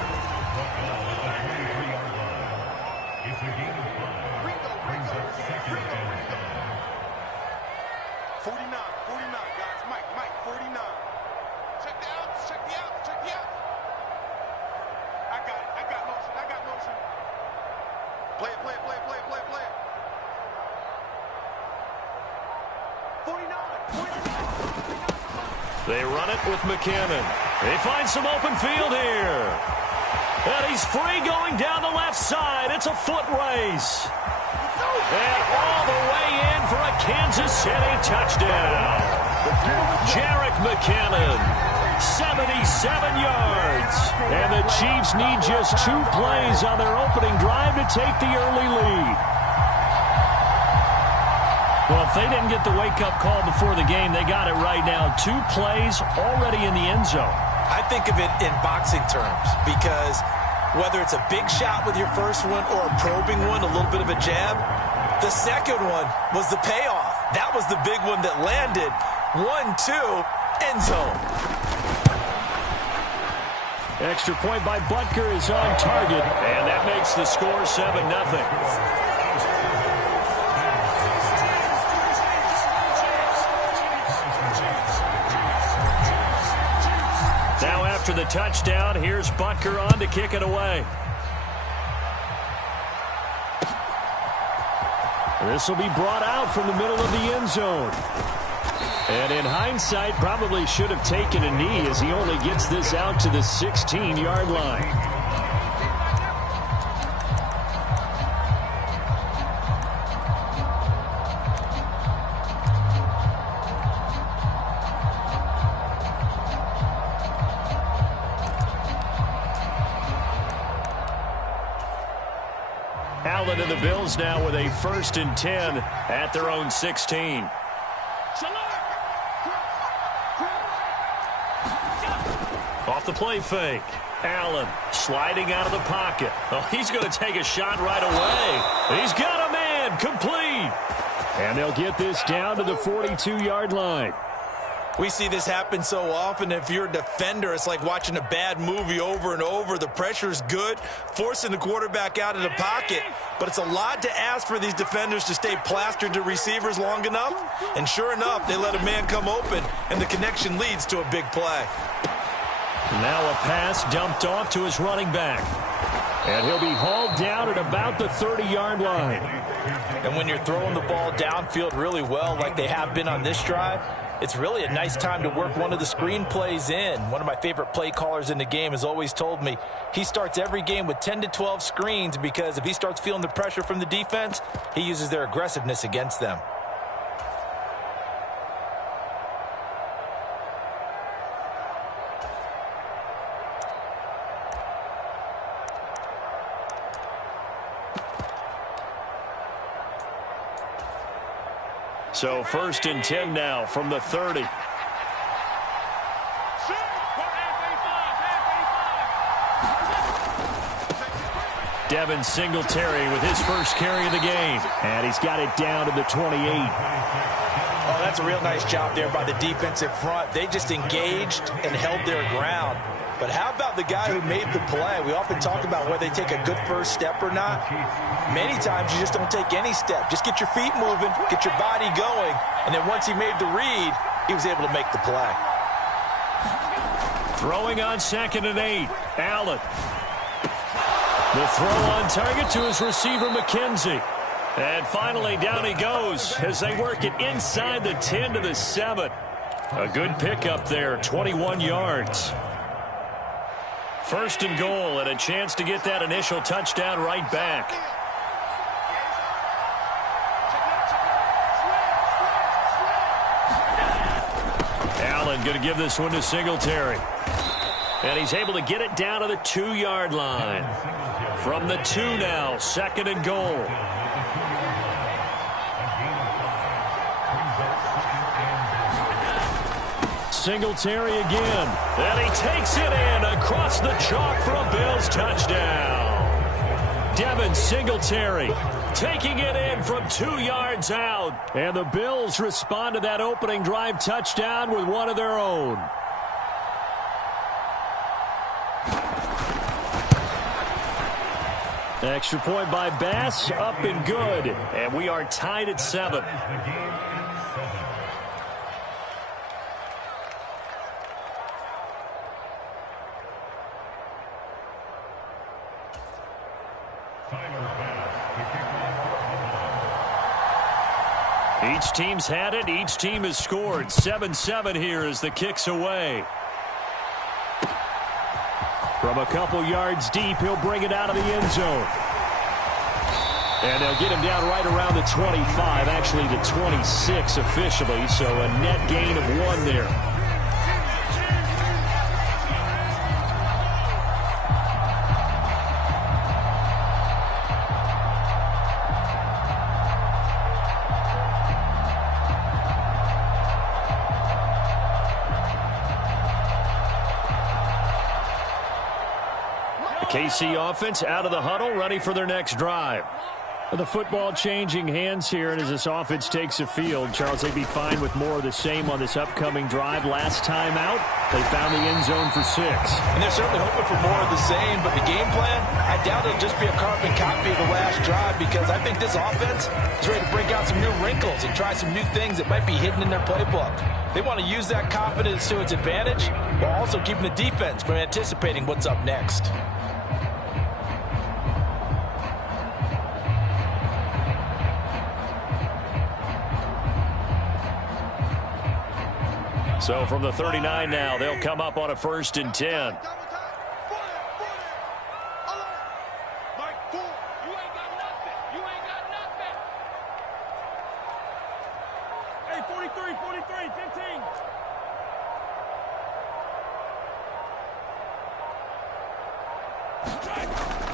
They run it with McKinnon. They find some open field here. And he's free going down the left side. It's a foot race. And all the way in for a Kansas City touchdown. Jerick McKinnon, 77 yards. And the Chiefs need just 2 plays on their opening drive to take the early lead. Well, if they didn't get the wake-up call before the game, they got it right now. 2 plays already in the end zone. I think of it in boxing terms because whether it's a big shot with your first one or a probing one, a little bit of a jab, the second one was the payoff. That was the big one that landed. 1-2, end zone. Extra point by Butker is on target. And that makes the score 7-0. Now after the touchdown, here's Butker on to kick it away. This will be brought out from the middle of the end zone. And in hindsight, probably should have taken a knee as he only gets this out to the 16-yard line. Allen and the Bills now with a 1st and 10 at their own 16. Off the play fake. Allen sliding out of the pocket. Oh, he's going to take a shot right away. He's got a man. Complete. And they'll get this down to the 42-yard line. We see this happen so often. If you're a defender, it's like watching a bad movie over and over. The pressure's good, forcing the quarterback out of the pocket. But it's a lot to ask for these defenders to stay plastered to receivers long enough. And sure enough, they let a man come open, and the connection leads to a big play. Now a pass dumped off to his running back. And he'll be hauled down at about the 30-yard line. And when you're throwing the ball downfield really well like they have been on this drive, it's really a nice time to work one of the screen plays in. One of my favorite play callers in the game has always told me he starts every game with 10 to 12 screens because if he starts feeling the pressure from the defense, he uses their aggressiveness against them. So 1st and 10 now from the 30. Devin Singletary with his first carry of the game. And he's got it down to the 28. Oh, that's a real nice job there by the defensive front. They just engaged and held their ground. But how about the guy who made the play? We often talk about whether they take a good first step or not. Many times you just don't take any step. Just get your feet moving, get your body going, and then once he made the read, he was able to make the play. Throwing on 2nd and 8. Allen. The throw on target to his receiver, McKenzie. And finally, down he goes as they work it inside the 10 to the 7. A good pickup there, 21 yards. 1st and goal, and a chance to get that initial touchdown right back. Allen going to give this one to Singletary. And he's able to get it down to the 2-yard line. From the 2 now, 2nd and goal. Singletary again. And he takes it in across the chalk for a Bills touchdown. Devin Singletary taking it in from 2 yards out. And the Bills respond to that opening drive touchdown with one of their own. Extra point by Bass, up and good. And we are tied at 7. Each team's had it. Each team has scored. 7-7 here as the kick's away. From a couple yards deep, he'll bring it out of the end zone. And they'll get him down right around the 25, actually the 26 officially, so a net gain of 1 there. KC offense out of the huddle, ready for their next drive. The football changing hands here, and as this offense takes the field, Charles, they'd be fine with more of the same on this upcoming drive. Last time out, they found the end zone for 6. And they're certainly hoping for more of the same, but the game plan, I doubt it'll just be a carbon copy of the last drive, because I think this offense is ready to break out some new wrinkles and try some new things that might be hidden in their playbook. They want to use that confidence to its advantage, while also keeping the defense from anticipating what's up next. So from the 39 now, they'll come up on a 1st and 10. Hey, 43,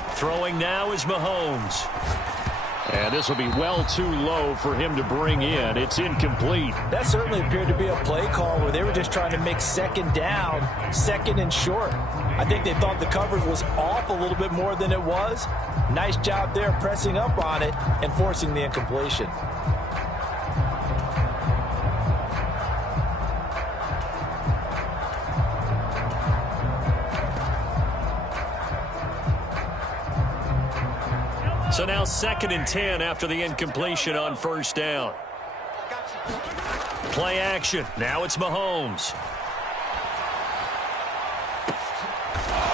15. Throwing now is Mahomes. And this will be well too low for him to bring in. It's incomplete. That certainly appeared to be a play call where they were just trying to make 2nd down, 2nd and short. I think they thought the coverage was off a little bit more than it was. Nice job there pressing up on it and forcing the incompletion. So now 2nd and 10 after the incompletion on 1st down. Play action. Now it's Mahomes.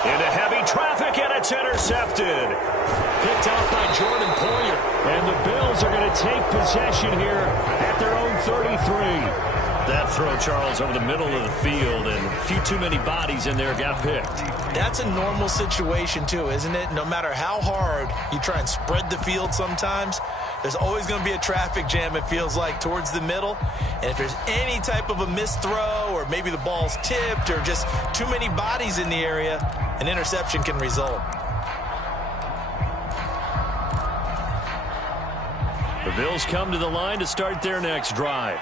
Into heavy traffic, and it's intercepted. Picked off by Jordan Poyer. And the Bills are going to take possession here at their own 33. That throw, Charles, over the middle of the field, and a few too many bodies in there got picked. That's a normal situation, too, isn't it? No matter how hard you try and spread the field sometimes, there's always going to be a traffic jam, it feels like, towards the middle. And if there's any type of a missed throw, or maybe the ball's tipped, or just too many bodies in the area, an interception can result. The Bills come to the line to start their next drive.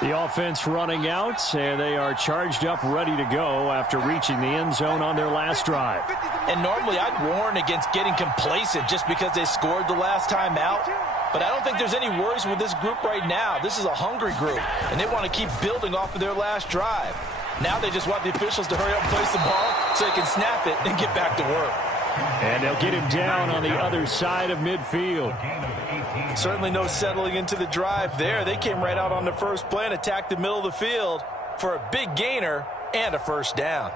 The offense running out, and they are charged up, ready to go after reaching the end zone on their last drive. And normally I'd warn against getting complacent just because they scored the last time out. But I don't think there's any worries with this group right now. This is a hungry group, and they want to keep building off of their last drive. Now they just want the officials to hurry up and place the ball so they can snap it and get back to work. And they'll get him down on the other side of midfield. Certainly no settling into the drive there. They came right out on the first play and attacked the middle of the field for a big gainer and a first down.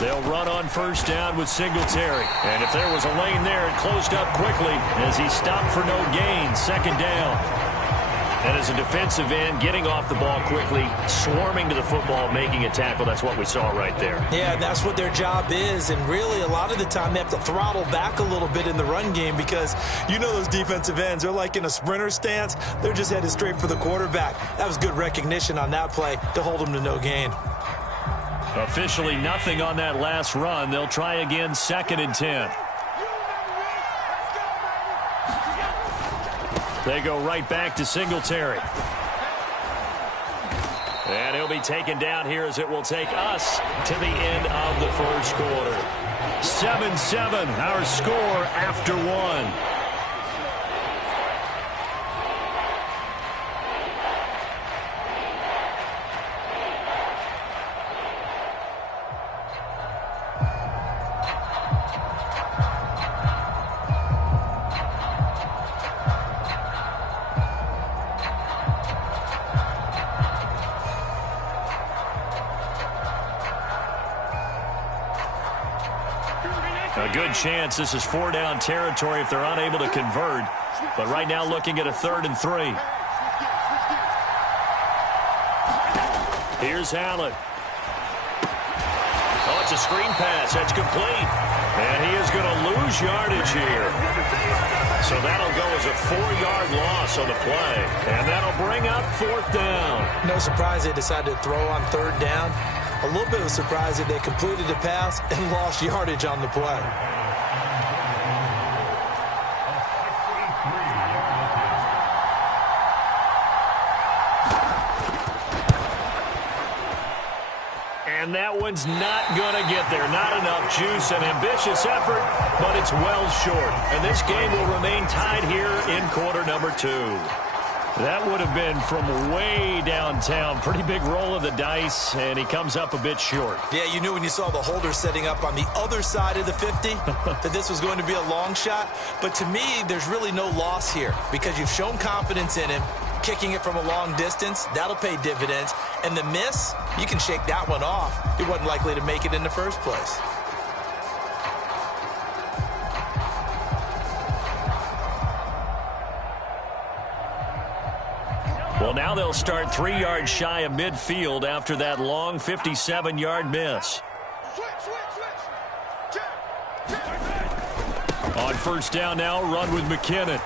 They'll run on first down with Singletary. And if there was a lane there, it closed up quickly as he stopped for no gain. Second down. And as a defensive end, getting off the ball quickly, swarming to the football, making a tackle. That's what we saw right there. Yeah, that's what their job is. And really, a lot of the time, they have to throttle back a little bit in the run game because you know those defensive ends, they're like in a sprinter stance. They're just headed straight for the quarterback. That was good recognition on that play to hold them to no gain. Officially nothing on that last run. They'll try again, 2nd and 10. They go right back to Singletary. And he'll be taken down here as it will take us to the end of the first quarter. 7-7, our score after one. A good chance this is 4-down territory if they're unable to convert. But right now looking at a 3rd and 3. Here's Allen. Oh, it's a screen pass. That's complete. And he is going to lose yardage here. So that'll go as a 4-yard loss on the play. And that'll bring up 4th down. No surprise they decided to throw on 3rd down. A little bit of a surprise that they completed the pass and lost yardage on the play. And that one's not going to get there. Not enough juice. An ambitious effort, but it's well short. And this game will remain tied here in quarter number 2. That would have been from way downtown. Pretty big roll of the dice, and he comes up a bit short. Yeah, you knew when you saw the holder setting up on the other side of the 50 that this was going to be a long shot. But to me, there's really no loss here because you've shown confidence in him. Kicking it from a long distance, that'll pay dividends. And the miss, you can shake that one off. He wasn't likely to make it in the first place. Well, now they'll start 3 yards shy of midfield after that long 57-yard miss. On first down now, run with McKinnon.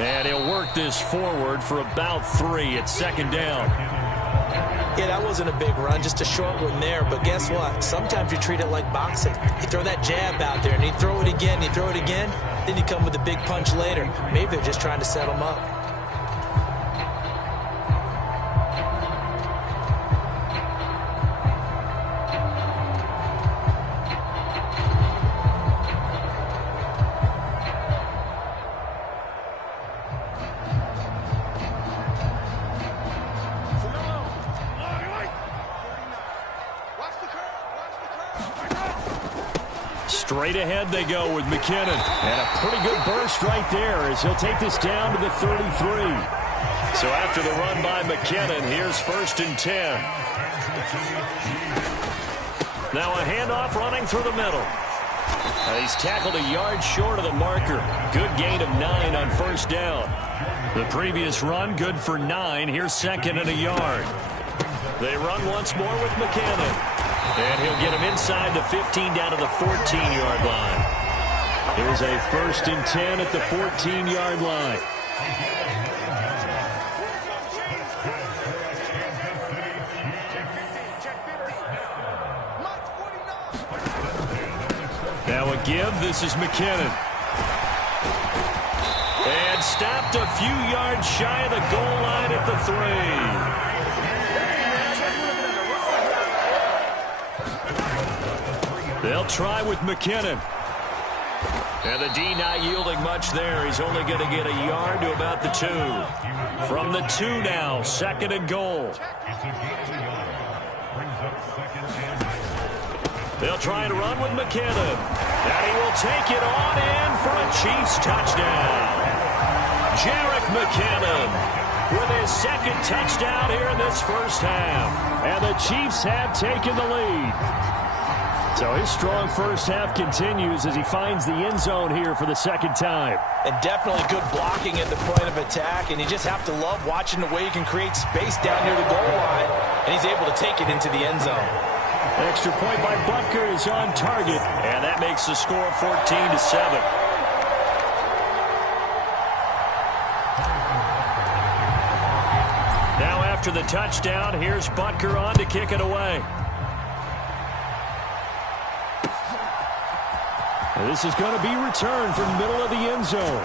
And he'll work this forward for about 3 at 2nd down. Yeah, that wasn't a big run, just a short one there. But guess what? Sometimes you treat it like boxing. You throw that jab out there, and you throw it again, you throw it again, then you come with a big punch later. Maybe they're just trying to set him up. Straight ahead they go with McKinnon. And a pretty good burst right there as he'll take this down to the 33. So after the run by McKinnon, here's 1st and 10. Now a handoff running through the middle. He's tackled a yard short of the marker. Good gain of 9 on first down. The previous run, good for 9. Here's 2nd and a yard. They run once more with McKinnon. And he'll get him inside the 15 down to the 14-yard line. Here's a 1st and 10 at the 14-yard line. give. This is McKinnon. And stopped a few yards shy of the goal line at the 3. They'll try with McKinnon. And the D not yielding much there. He's only going to get a yard to about the 2. From the 2 now, 2nd and goal. They'll try and run with McKinnon. And he will take it on in for a Chiefs touchdown. Jerick McKinnon with his 2nd touchdown here in this first half. And the Chiefs have taken the lead. So his strong first half continues as he finds the end zone here for the 2nd time. And definitely good blocking at the point of attack. And you just have to love watching the way he can create space down near the goal line. And he's able to take it into the end zone. Extra point by Butker is on target. And that makes the score 14-7. Now after the touchdown, here's Butker on to kick it away. This is going to be returned from the middle of the end zone.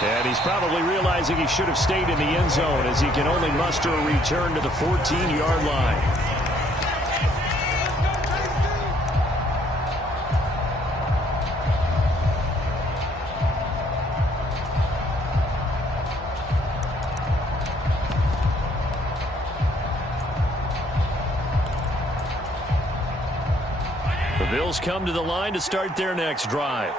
And he's probably realizing he should have stayed in the end zone as he can only muster a return to the 14-yard line. The Bills come to the line to start their next drive.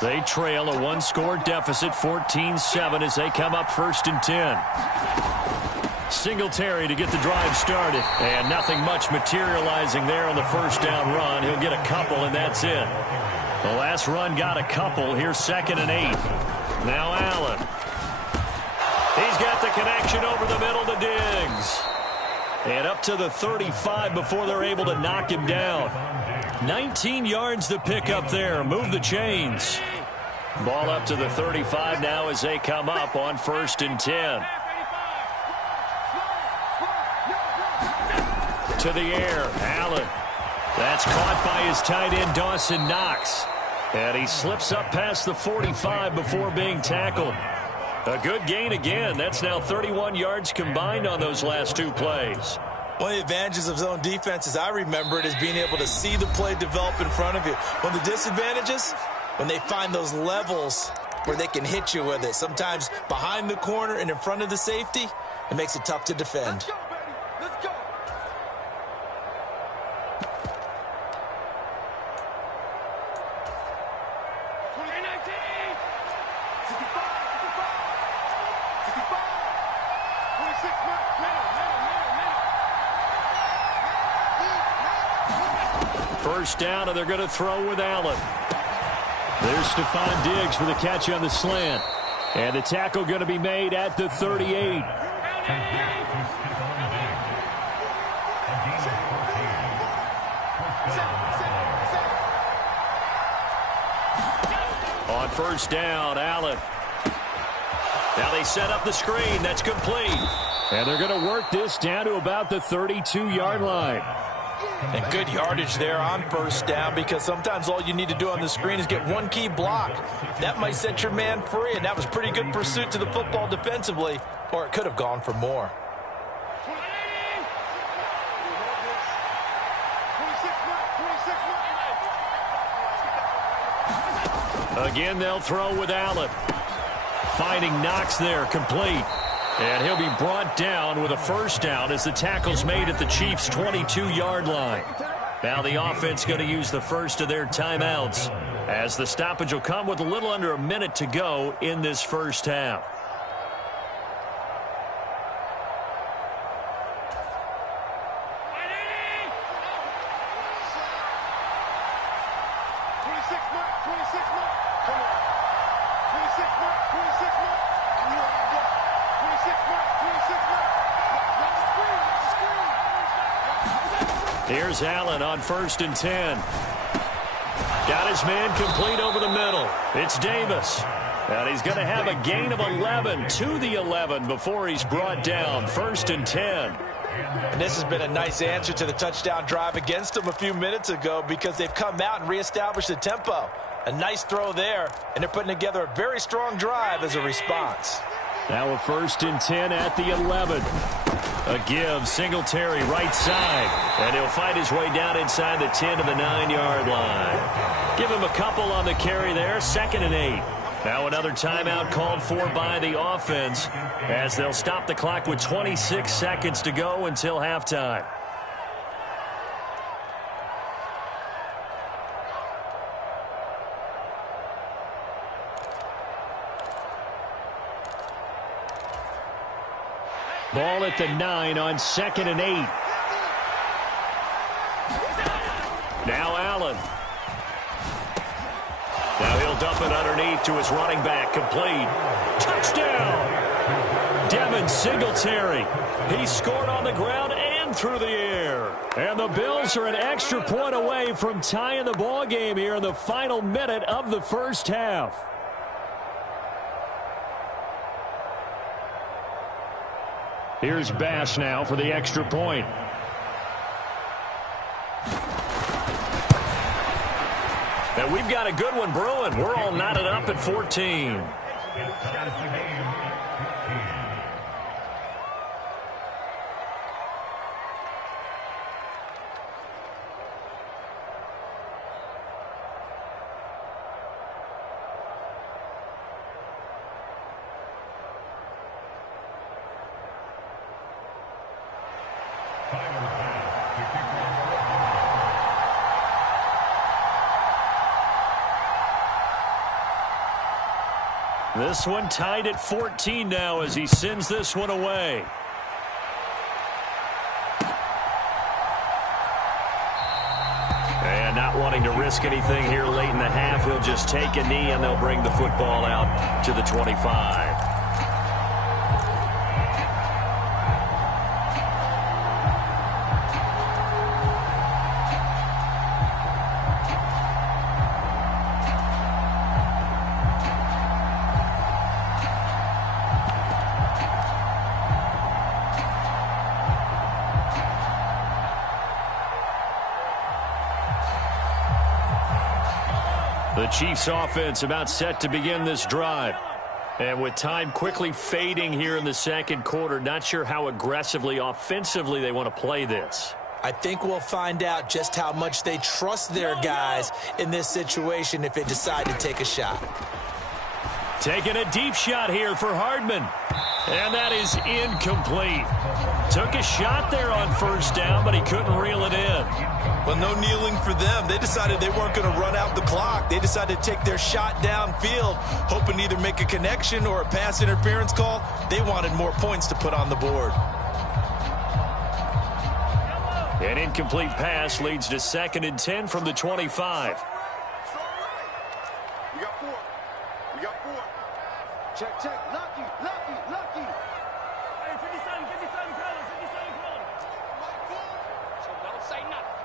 They trail a 1-score deficit, 14-7, as they come up 1st and 10. Singletary to get the drive started. And nothing much materializing there on the first down run. He'll get a couple, and that's it. The last run got a couple. Here's 2nd and 8. Now Allen. He's got the connection over the middle to Diggs. And up to the 35 before they're able to knock him down. 19 yards to pick up there. Move the chains. Ball up to the 35 now as they come up on 1st and 10. To the air, Allen. That's caught by his tight end, Dawson Knox. And he slips up past the 45 before being tackled. A good gain again. That's now 31 yards combined on those last 2 plays. One of the advantages of zone defense, as I remember it, is being able to see the play develop in front of you. One of the disadvantages, when they find those levels where they can hit you with it. Sometimes behind the corner and in front of the safety, it makes it tough to defend. Let's go, baby. Let's go. First down, and they're going to throw with Allen. There's Stephon Diggs for the catch on the slant. And the tackle going to be made at the 38. On first down, Allen. Now they set up the screen. That's complete. And they're going to work this down to about the 32-yard line. And good yardage there on first down, because sometimes all you need to do on the screen is get one key block. That might set your man free, and that was pretty good pursuit to the football defensively, or it could have gone for more. Again, they'll throw with Allen. Finding Knox there, complete. And he'll be brought down with a first down as the tackle's made at the Chiefs' 22-yard line. Now the offense going to use the first of their timeouts, as the stoppage will come with a little under a minute to go in this first half. Here's Allen on 1st and 10. Got his man complete over the middle. It's Davis. And he's going to have a gain of 11 to the 11 before he's brought down. 1st and 10. And this has been a nice answer to the touchdown drive against them a few minutes ago because they've come out and reestablished the tempo. A nice throw there, and they're putting together a very strong drive as a response. Now a 1st and 10 at the 11. A give, Singletary right side. And he'll fight his way down inside the 10 to the 9-yard line. Give him a couple on the carry there, 2nd and 8. Now another timeout called for by the offense as they'll stop the clock with 26 seconds to go until halftime. Ball at the 9 on 2nd and 8. Now Allen. Now he'll dump it underneath to his running back. Complete. Touchdown! Devin Singletary. He scored on the ground and through the air. And the Bills are an extra point away from tying the ball game here in the final minute of the first half. Here's Bass now for the extra point. And we've got a good one brewing. We're all knotted up at 14. This one tied at 14 now as he sends this one away. And not wanting to risk anything here late in the half, he'll just take a knee and they'll bring the football out to the 25. The Chiefs offense about set to begin this drive. And with time quickly fading here in the second quarter, not sure how aggressively, offensively they want to play this. I think we'll find out just how much they trust their guys in this situation if they decide to take a shot. Taking a deep shot here for Hardman. And that is incomplete. Took a shot there on 1st down, but he couldn't reel it in. Well, no kneeling for them. They decided they weren't going to run out the clock. They decided to take their shot downfield, hoping to either make a connection or a pass interference call. They wanted more points to put on the board. An incomplete pass leads to 2nd and 10 from the 25. We got 4. We got 4. Check, check. Lucky, lucky, lucky. Hey, 57, give me 7 colors, 57 colors. So don't say nothing.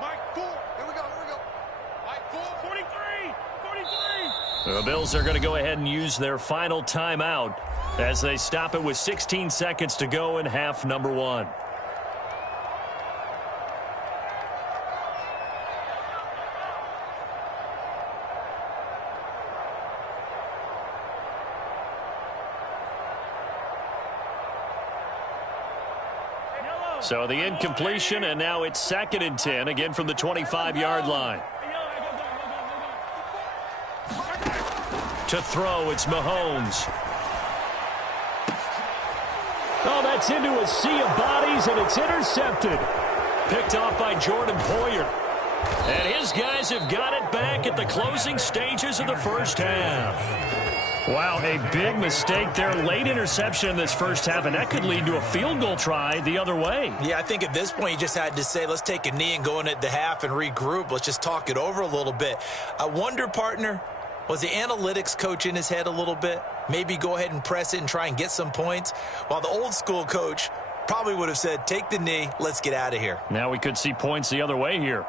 Mike 4. Here we go, here we go. Mike 4. 43, 43. The Bills are going to go ahead and use their final timeout as they stop it with 16 seconds to go in half number 1. So the incompletion, and now it's 2nd and 10, again from the 25-yard line. To throw, it's Mahomes. Oh, that's into a sea of bodies, and it's intercepted. Picked off by Jordan Poyer. And his guys have got it back at the closing stages of the first half. Wow, a big mistake there. Late interception in this first half, and that could lead to a field goal try the other way. Yeah, I think at this point you just had to say, let's take a knee and go in at the half and regroup. Let's just talk it over a little bit. I wonder, partner, was the analytics coach in his head a little bit? Maybe go ahead and press it and try and get some points? While the old school coach probably would have said, take the knee, let's get out of here. Now we could see points the other way here.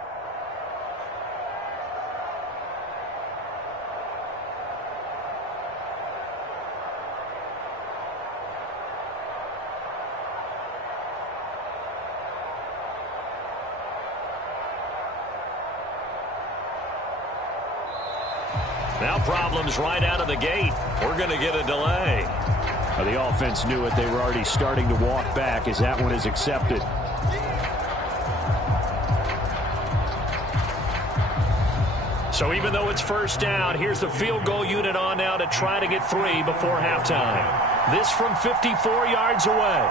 Now problems right out of the gate. We're going to get a delay. Well, the offense knew it. They were already starting to walk back as that one is accepted. So even though it's first down, here's the field goal unit on now to try to get 3 before halftime. This from 54 yards away.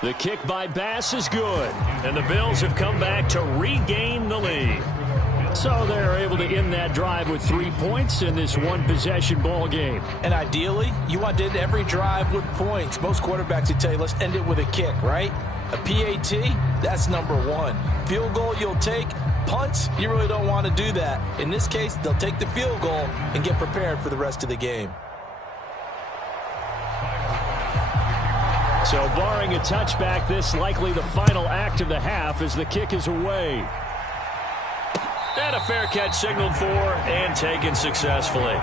The kick by Bass is good, and the Bills have come back to regain the lead. So they're able to end that drive with 3 points in this one-possession ball game. And ideally, you want to end every drive with points. Most quarterbacks would tell you, let's end it with a kick, right? A PAT, that's number 1. Field goal you'll take. Punts, you really don't want to do that. In this case, they'll take the field goal and get prepared for the rest of the game. So barring a touchback, this likely the final act of the half as the kick is away. And a fair catch signaled for and taken successfully.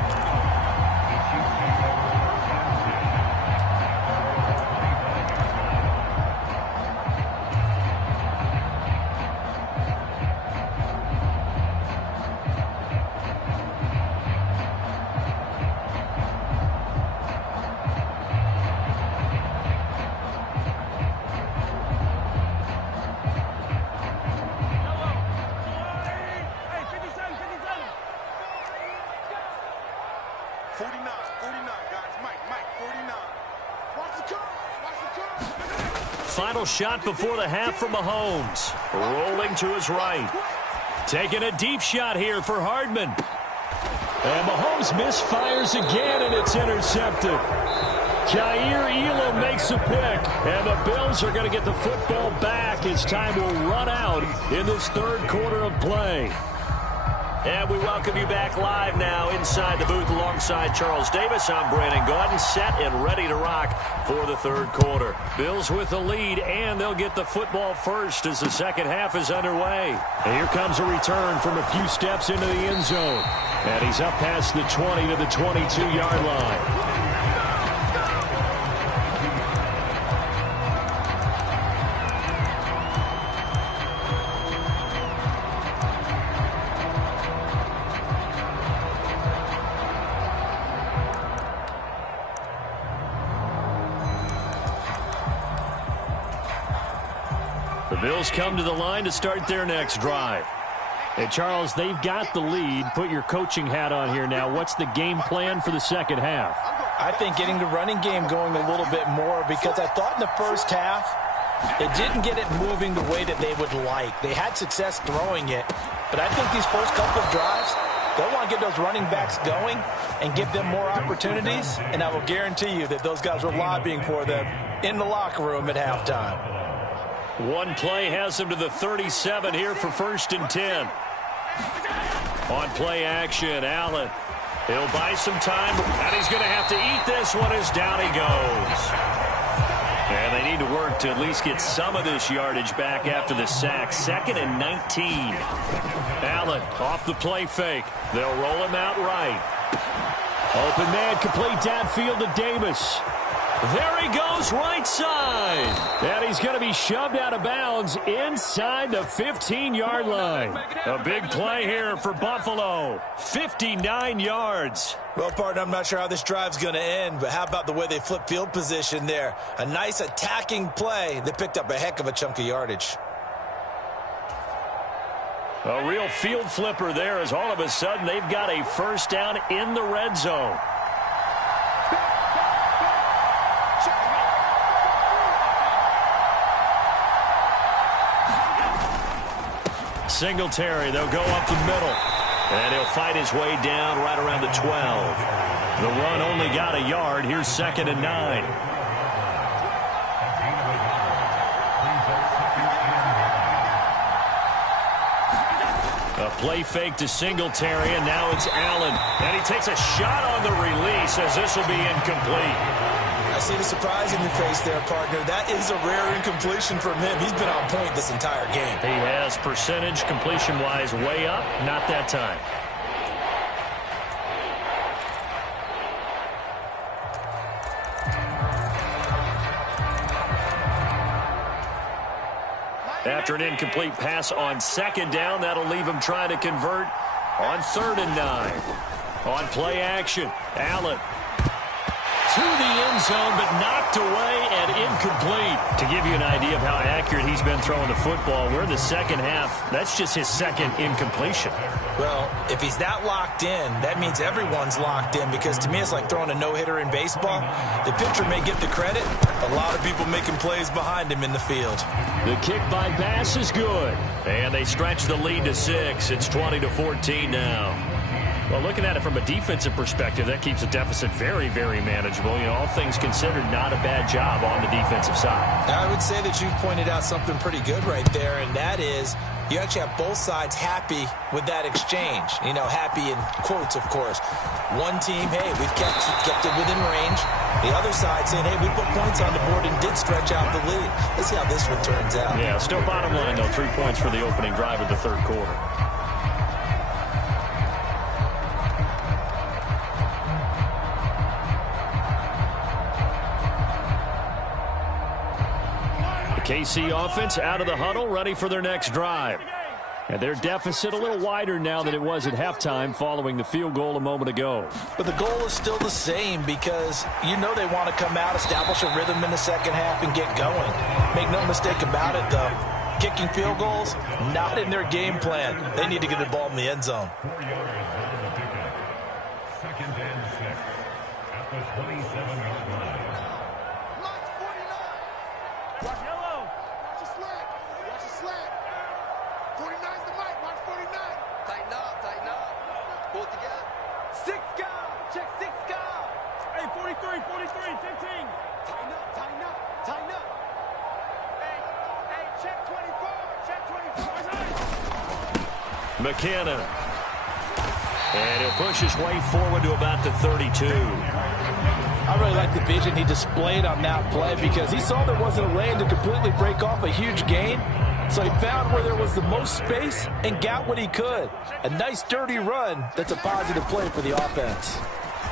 Final shot before the half from Mahomes. Rolling to his right. Taking a deep shot here for Hardman. And Mahomes misfires again, and it's intercepted. Jair Elam makes a pick, and the Bills are going to get the football back as time will run out in this third quarter of play. And we welcome you back live now inside the booth alongside Charles Davis. I'm Brandon Gaudin, set and ready to rock for the third quarter. Bills with the lead, and they'll get the football first as the second half is underway. And here comes a return from a few steps into the end zone. And he's up past the 20 to the 22-yard line. The Bills come to the line to start their next drive. Hey, Charles, they've got the lead. Put your coaching hat on here now. What's the game plan for the second half? I think getting the running game going a little bit more, because I thought in the first half they didn't get it moving the way that they would like. They had success throwing it, but I think these first couple of drives, they'll want to get those running backs going and give them more opportunities, and I will guarantee you that those guys were lobbying for them in the locker room at halftime. One play has them to the 37 here for 1st and 10. On play action, Allen. He'll buy some time, and he's going to have to eat this one as down he goes. And they need to work to at least get some of this yardage back after the sack. 2nd and 19. Allen off the play fake. They'll roll him out right. Open man, complete downfield to Davis. There he goes, right side. And he's going to be shoved out of bounds inside the 15-yard line. A big play here for Buffalo. 59 yards. Well, partner, I'm not sure how this drive's going to end, but how about the way they flip field position there? A nice attacking play that picked up a heck of a chunk of yardage. A real field flipper there, as all of a sudden they've got a first down in the red zone. Singletary, they'll go up the middle. And he'll fight his way down right around the 12. The run only got a yard. Here's 2nd and 9. A play fake to Singletary, and now it's Allen. And he takes a shot on the release as this will be incomplete. I see the surprise in your face there, partner. That is a rare incompletion from him. He's been on point this entire game. He has percentage completion-wise way up. Not that time. After an incomplete pass on second down, that'll leave him trying to convert on 3rd and 9. On play action, Allen to the end zone, but knocked away and incomplete. To give you an idea of how accurate he's been throwing the football, we're in the second half. That's just his second incompletion. Well, if he's that locked in, that means everyone's locked in, because to me it's like throwing a no-hitter in baseball. The pitcher may get the credit. A lot of people making plays behind him in the field. The kick by Bass is good. And they stretch the lead to 6. It's 20-14 now. Well, looking at it from a defensive perspective, that keeps the deficit very, very manageable. You know, all things considered, not a bad job on the defensive side. I would say that you've pointed out something pretty good right there, and that is you actually have both sides happy with that exchange. You know, happy in quotes, of course. One team, hey, we've kept it within range. The other side saying, hey, we put points on the board and did stretch out the lead. Let's see how this one turns out. Yeah, still bottom line, though, 3 points for the opening drive of the third quarter. KC offense out of the huddle, ready for their next drive. And their deficit a little wider now than it was at halftime following the field goal a moment ago. But the goal is still the same, because you know they want to come out, establish a rhythm in the second half, and get going. Make no mistake about it, though. Kicking field goals, not in their game plan. They need to get the ball in the end zone. 2nd and 6 at the 27-yard line. Watch yellow. Watch your slant. Watch your slant. 49's the mic. Watch 49. Tighten up. Tighten up. Pull it together. 6 guard. Check 6 guard. Hey, 43, 15. Tighten up. Tighten up. Tighten up. Hey, check 24. Check 24. McKinnon. And he'll push his way forward to about the 32. I really like the vision he displayed on that play, because he saw there wasn't a lane to completely break off a huge gain. So he found where there was the most space and got what he could. A nice, dirty run. That's a positive play for the offense.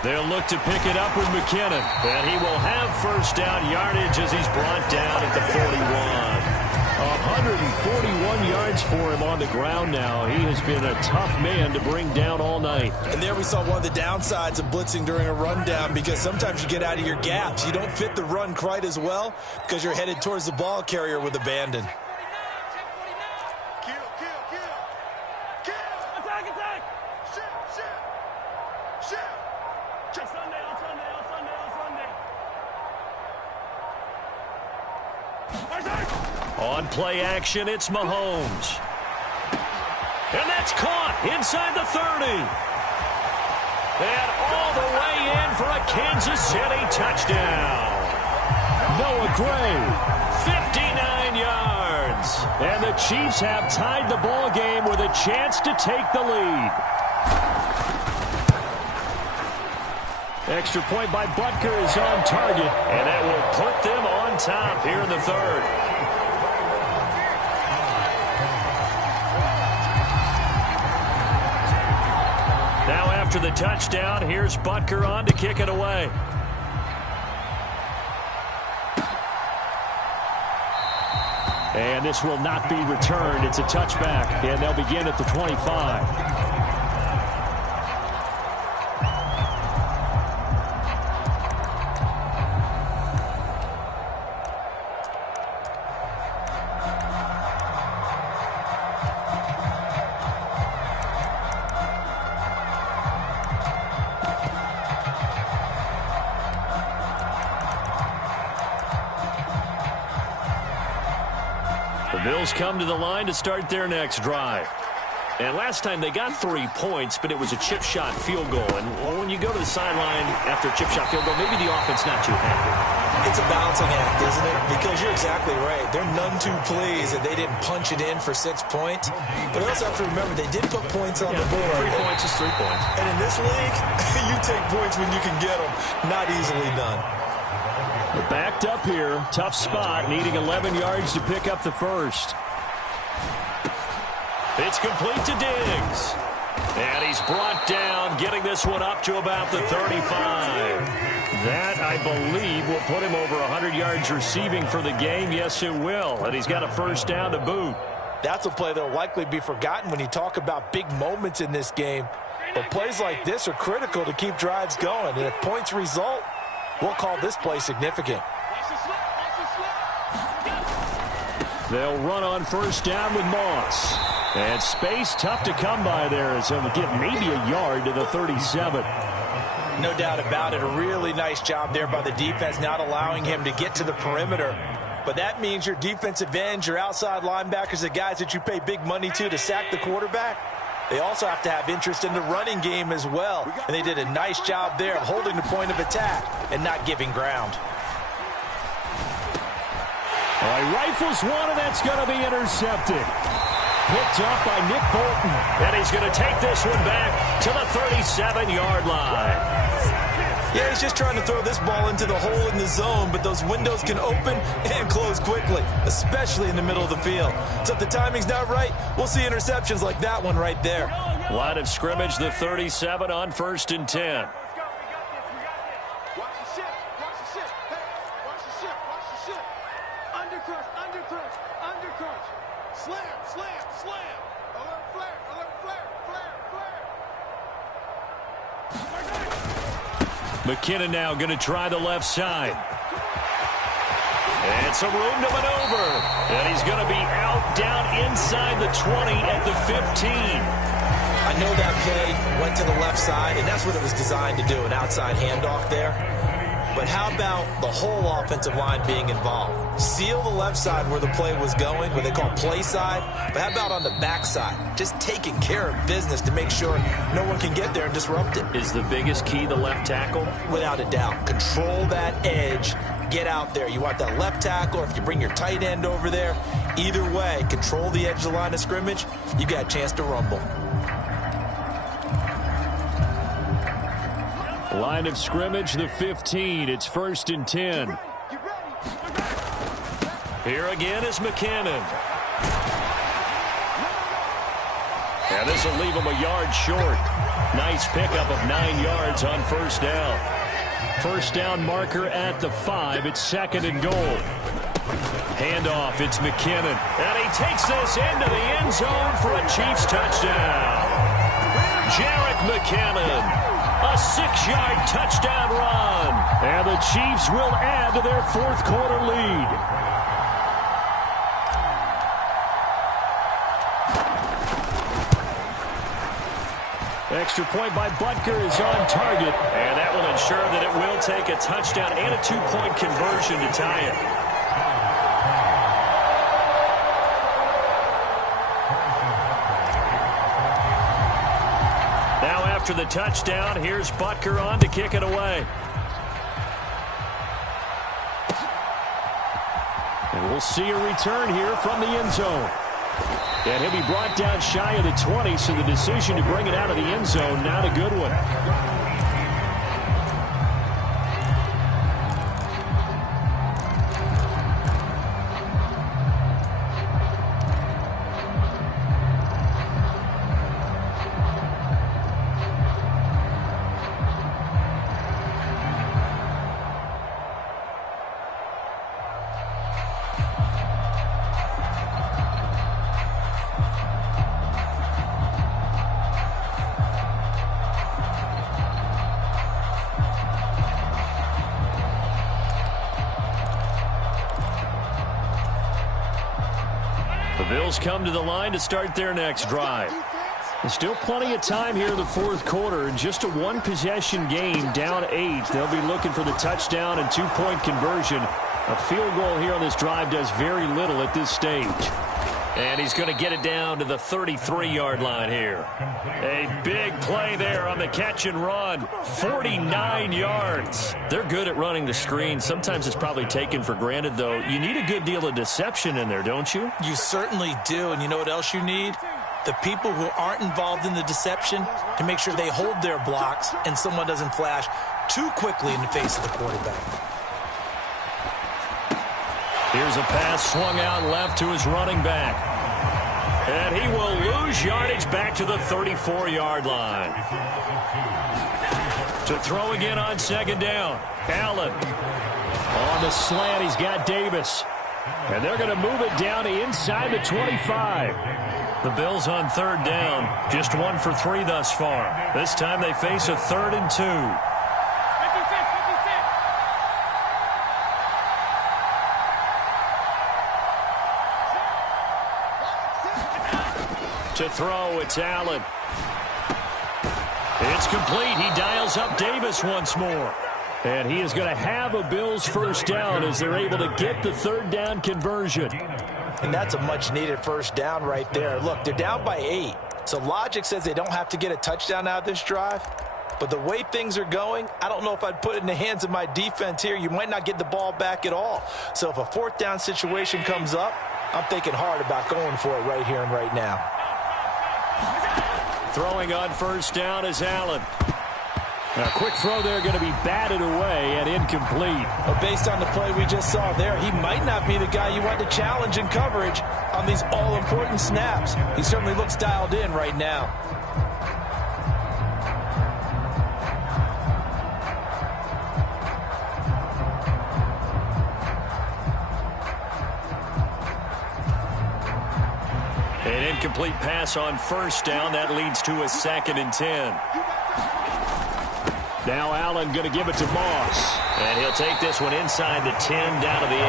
They'll look to pick it up with McKinnon. And he will have first down yardage as he's brought down at the 41. 141 yards for him on the ground now. He has been a tough man to bring down all night. And there we saw one of the downsides of blitzing during a rundown, because sometimes you get out of your gaps. You don't fit the run quite as well because you're headed towards the ball carrier with abandon. Kill. Attack. Shoot. On Sunday. On play action, it's Mahomes. And that's caught inside the 30. And all the way in for a Kansas City touchdown. Noah Gray, 59 yards. And the Chiefs have tied the ball game with a chance to take the lead. Extra point by Butker is on target. And that will put them on top here in the third. Now after the touchdown, here's Butker on to kick it away. And this will not be returned. It's a touchback, and they'll begin at the 25. Bills come to the line to start their next drive. And last time they got 3 points, but it was a chip shot field goal. And when you go to the sideline after a chip shot field goal, maybe the offense not too happy. It's a balancing act, isn't it? Because you're exactly right. They're none too pleased that they didn't punch it in for 6 points. But you also have to remember they did put points on the board. 3 points is 3 points. And in this league, you take points when you can get them. Not easily done. They're backed up here. Tough spot, needing 11 yards to pick up the first. It's complete to Diggs. And he's brought down, getting this one up to about the 35. That, I believe, will put him over 100 yards receiving for the game. Yes, it will. And he's got a first down to boot. That's a play that will likely be forgotten when you talk about big moments in this game. But plays like this are critical to keep drives going. And if points result, we'll call this play significant. They'll run on first down with Moss. And space tough to come by there, as he'll get maybe a yard to the 37. No doubt about it. A really nice job there by the defense, not allowing him to get to the perimeter. But that means your defensive ends, your outside linebackers, the guys that you pay big money to sack the quarterback, they also have to have interest in the running game as well. And they did a nice job there of holding the point of attack and not giving ground. All right, rifles one, and that's going to be intercepted. Picked up by Nick Bolton. And he's going to take this one back to the 37-yard line. Yeah, he's just trying to throw this ball into the hole in the zone, but those windows can open and close quickly, especially in the middle of the field. So if the timing's not right, we'll see interceptions like that one right there. Line of scrimmage, the 37 on 1st and 10. McKinnon now going to try the left side. And some room to maneuver. And he's going to be out down inside the 20 at the 15. I know that play went to the left side, and that's what it was designed to do, an outside handoff there. But how about the whole offensive line being involved? Seal the left side where the play was going, what they call play side. But how about on the back side? Just taking care of business to make sure no one can get there and disrupt it. Is the biggest key the left tackle? Without a doubt. Control that edge. Get out there. You want that left tackle, or if you bring your tight end over there, either way, control the edge of the line of scrimmage, you got a chance to rumble. Line of scrimmage, the 15. It's 1st and 10. Here again is McKinnon. And this will leave him a yard short. Nice pickup of 9 yards on first down. First down marker at the 5. It's 2nd and goal. Handoff, it's McKinnon. And he takes this into the end zone for a Chiefs touchdown. Jerick McKinnon. A 6-yard touchdown run. And the Chiefs will add to their 4th quarter lead. Extra point by Butker is on target. And that will ensure that it will take a touchdown and a 2-point conversion to tie it. After the touchdown, here's Butker on to kick it away. And we'll see a return here from the end zone. And he'll be brought down shy of the 20, so the decision to bring it out of the end zone, not a good one. The Bills come to the line to start their next drive. There's still plenty of time here in the 4th quarter. In just a 1-possession game, down 8. They'll be looking for the touchdown and 2-point conversion. A field goal here on this drive does very little at this stage. And he's going to get it down to the 33-yard line here. A big play there on the catch and run. 49 yards. They're good at running the screen. Sometimes it's probably taken for granted, though. You need a good deal of deception in there, don't you? You certainly do. And you know what else you need? The people who aren't involved in the deception to make sure they hold their blocks and someone doesn't flash too quickly in the face of the quarterback. Here's a pass swung out left to his running back. And he will lose yardage back to the 34-yard line. To throw again on second down. Allen. On the slant, he's got Davis. And they're going to move it down to inside the 25. The Bills on third down. Just 1 for 3 thus far. This time they face a 3rd and 2. 56. To throw, it's Allen. It's complete. He dials up Davis once more. And he is going to have a Bills first down as they're able to get the third down conversion. And that's a much-needed first down right there. Look, they're down by 8. So logic says they don't have to get a touchdown out of this drive. But the way things are going, I don't know if I'd put it in the hands of my defense here. You might not get the ball back at all. So if a 4th down situation comes up, I'm thinking hard about going for it right here and right now. Throwing on first down is Allen. A quick throw there going to be batted away and incomplete. But based on the play we just saw there, he might not be the guy you want to challenge in coverage on these all-important snaps. He certainly looks dialed in right now. An incomplete pass on first down. That leads to a 2nd and 10. Now Allen going to give it to Moss. And he'll take this one inside the 10 down to the 8.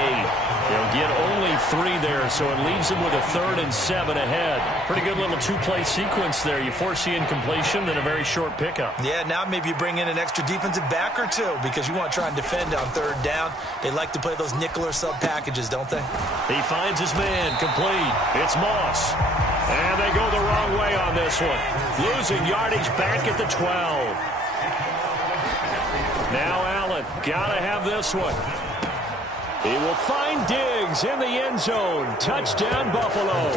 He'll get only 3 there, so it leaves him with a 3rd and 7 ahead. Pretty good little 2-play sequence there. You force the incompletion, then a very short pickup. Yeah, now maybe you bring in an extra defensive back or 2 because you want to try and defend on 3rd down. They like to play those nickel or sub packages, don't they? He finds his man, complete. It's Moss. And they go the wrong way on this one. Losing yardage back at the 12. Now Allen, gotta have this one. He will find Diggs in the end zone. Touchdown, Buffalo.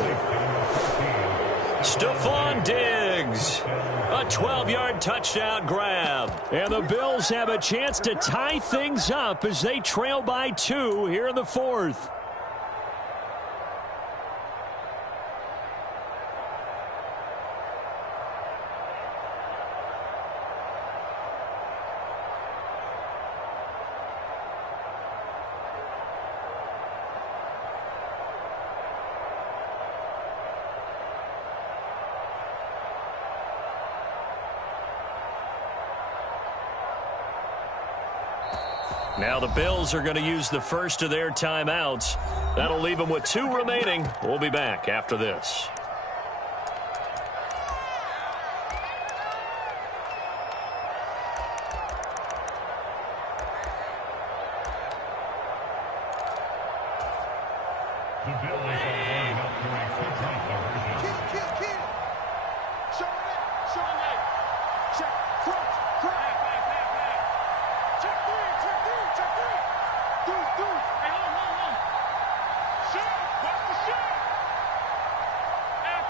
Stephon Diggs. A 12-yard touchdown grab. And the Bills have a chance to tie things up as they trail by 2 here in the 4th. Now the Bills are going to use the first of their timeouts. That'll leave them with 2 remaining. We'll be back after this. The Bills are lining up for a full-time conversion. Kill. Show it. Check. Crunch. Check 3. Dude. Hey, hold on. Shot. Watch the shot. Half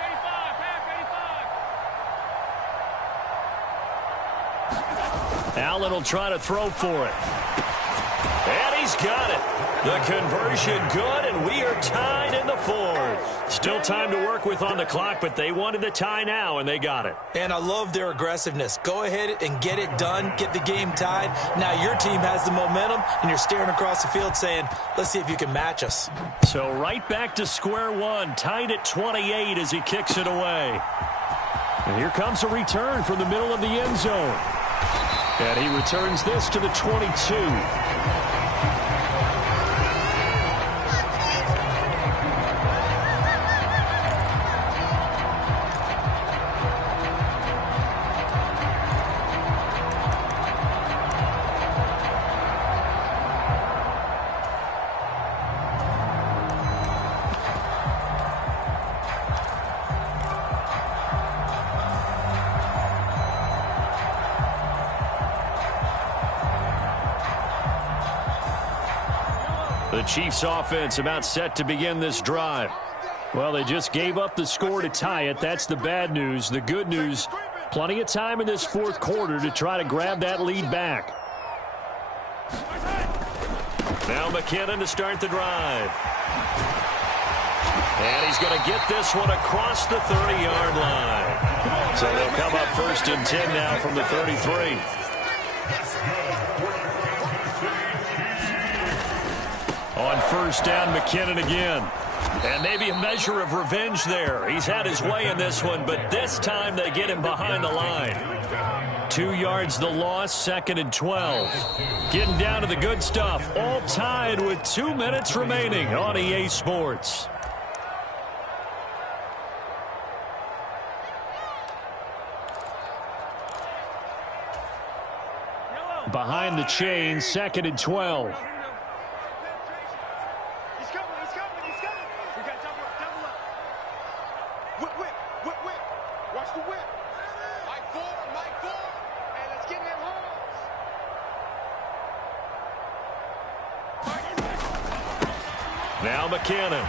85. Allen will try to throw for it. And he's got it. The conversion good, and we are tied in the 4th. Still time to work with on the clock, but they wanted the tie now, and they got it. And I love their aggressiveness. Go ahead and get it done. Get the game tied. Now your team has the momentum, and you're staring across the field saying, let's see if you can match us. So right back to square one, tied at 28 as he kicks it away. And here comes a return from the middle of the end zone. And he returns this to the 22. The Chiefs offense about set to begin this drive. Well, they just gave up the score to tie it. That's the bad news. The good news, plenty of time in this 4th quarter to try to grab that lead back. Now McKinnon to start the drive. And he's going to get this one across the 30-yard line. So they'll come up 1st and 10 now from the 33. On first down, McKinnon again. And maybe a measure of revenge there. He's had his way in this one, but this time they get him behind the line. 2 yards the loss, 2nd and 12. Getting down to the good stuff, all tied with 2 minutes remaining on EA Sports. Behind the chain, 2nd and 12. Now McKinnon.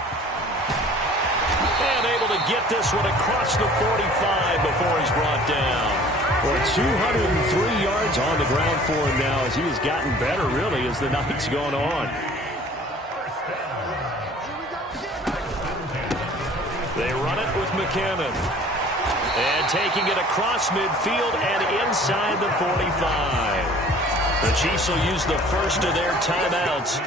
And able to get this one across the 45 before he's brought down. Well, 203 yards on the ground for him now as he has gotten better, really, as the night's gone on. They run it with McKinnon. And taking it across midfield and inside the 45. The Chiefs will use the first of their timeouts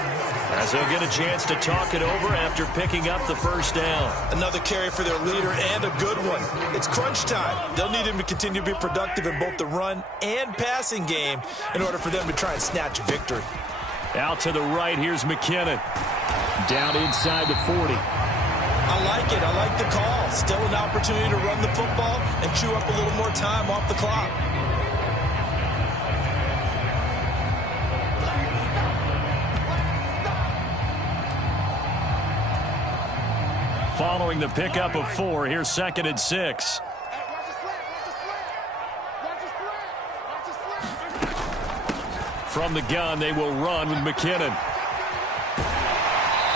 as they'll get a chance to talk it over after picking up the first down. Another carry for their leader and a good one. It's crunch time. They'll need him to continue to be productive in both the run and passing game in order for them to try and snatch a victory. Out to the right, here's McKinnon. Down inside the 40. I like it. I like the call. Still an opportunity to run the football and chew up a little more time off the clock. Following the pickup of 4, here's 2nd and 6. From the gun, they will run with McKinnon.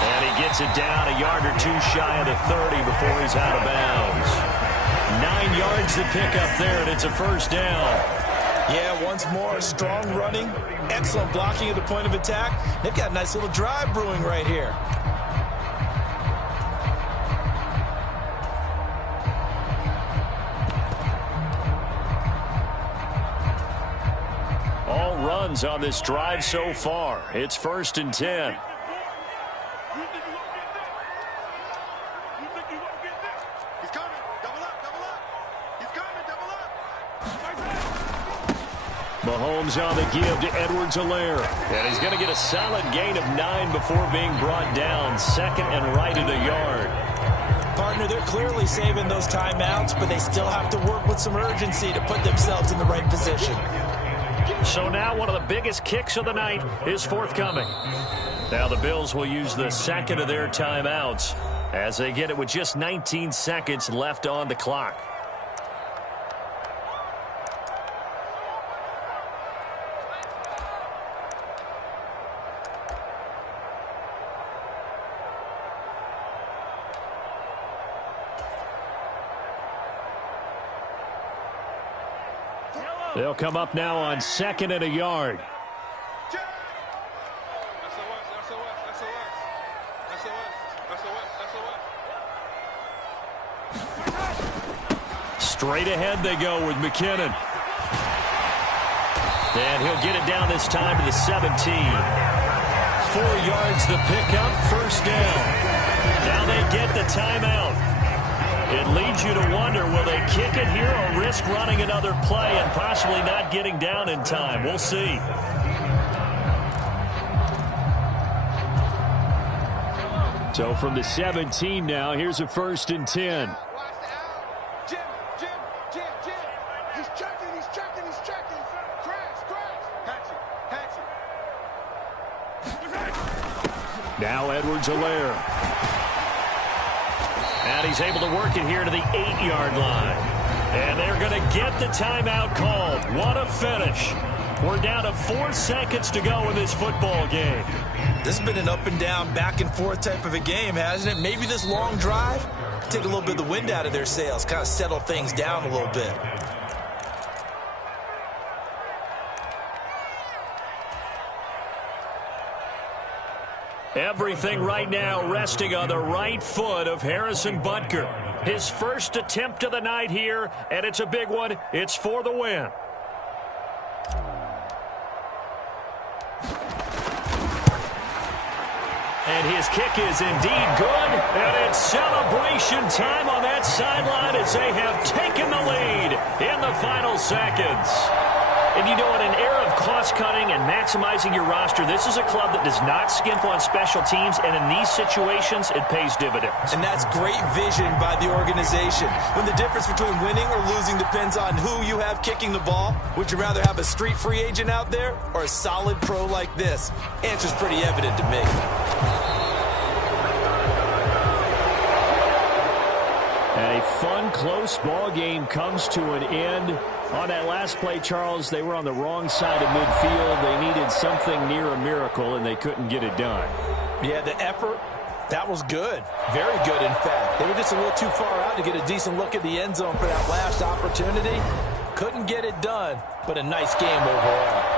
And he gets it down a yard or 2 shy of the 30 before he's out of bounds. 9 yards to pick up there, and it's a first down. Yeah, once more, strong running, excellent blocking at the point of attack. They've got a nice little drive brewing right here. All runs on this drive so far. It's 1st and 10. Mahomes on the give to Edwards-Helaire. And he's going to get a solid gain of 9 before being brought down. 2nd and right at a yard. Partner, they're clearly saving those timeouts, but they still have to work with some urgency to put themselves in the right position. So now one of the biggest kicks of the night is forthcoming. Now the Bills will use the 2nd of their timeouts as they get it with just 19 seconds left on the clock. They'll come up now on 2nd and a yard. Straight ahead they go with McKinnon. And he'll get it down this time to the 17. 4 yards the pickup, first down. Now they get the timeout. It leads you to wonder, will they kick it here or risk running another play and possibly not getting down in time? We'll see. So from the 17 now, here's a 1st and 10. Jim. He's checking. Crash. Hatch it. Now Edwards-Helaire. And he's able to work it here to the 8-yard line. And they're going to get the timeout called. What a finish. We're down to 4 seconds to go in this football game. This has been an up and down, back and forth type of a game, hasn't it? Maybe this long drive, take a little bit of the wind out of their sails, kind of settle things down a little bit. Everything right now resting on the right foot of Harrison Butker. His first attempt of the night here, and it's a big one. It's for the win. And his kick is indeed good. And it's celebration time on that sideline as they have taken the lead in the final seconds. And you know, in an era of cost-cutting and maximizing your roster, this is a club that does not skimp on special teams, and in these situations, it pays dividends. And that's great vision by the organization. When the difference between winning or losing depends on who you have kicking the ball, would you rather have a street free agent out there or a solid pro like this? Answer's pretty evident to me. And a fun, close ball game comes to an end. On that last play, Charles, they were on the wrong side of midfield. They needed something near a miracle, and they couldn't get it done. Yeah, the effort, that was good. Very good, in fact. They were just a little too far out to get a decent look at the end zone for that last opportunity. Couldn't get it done, but a nice game overall.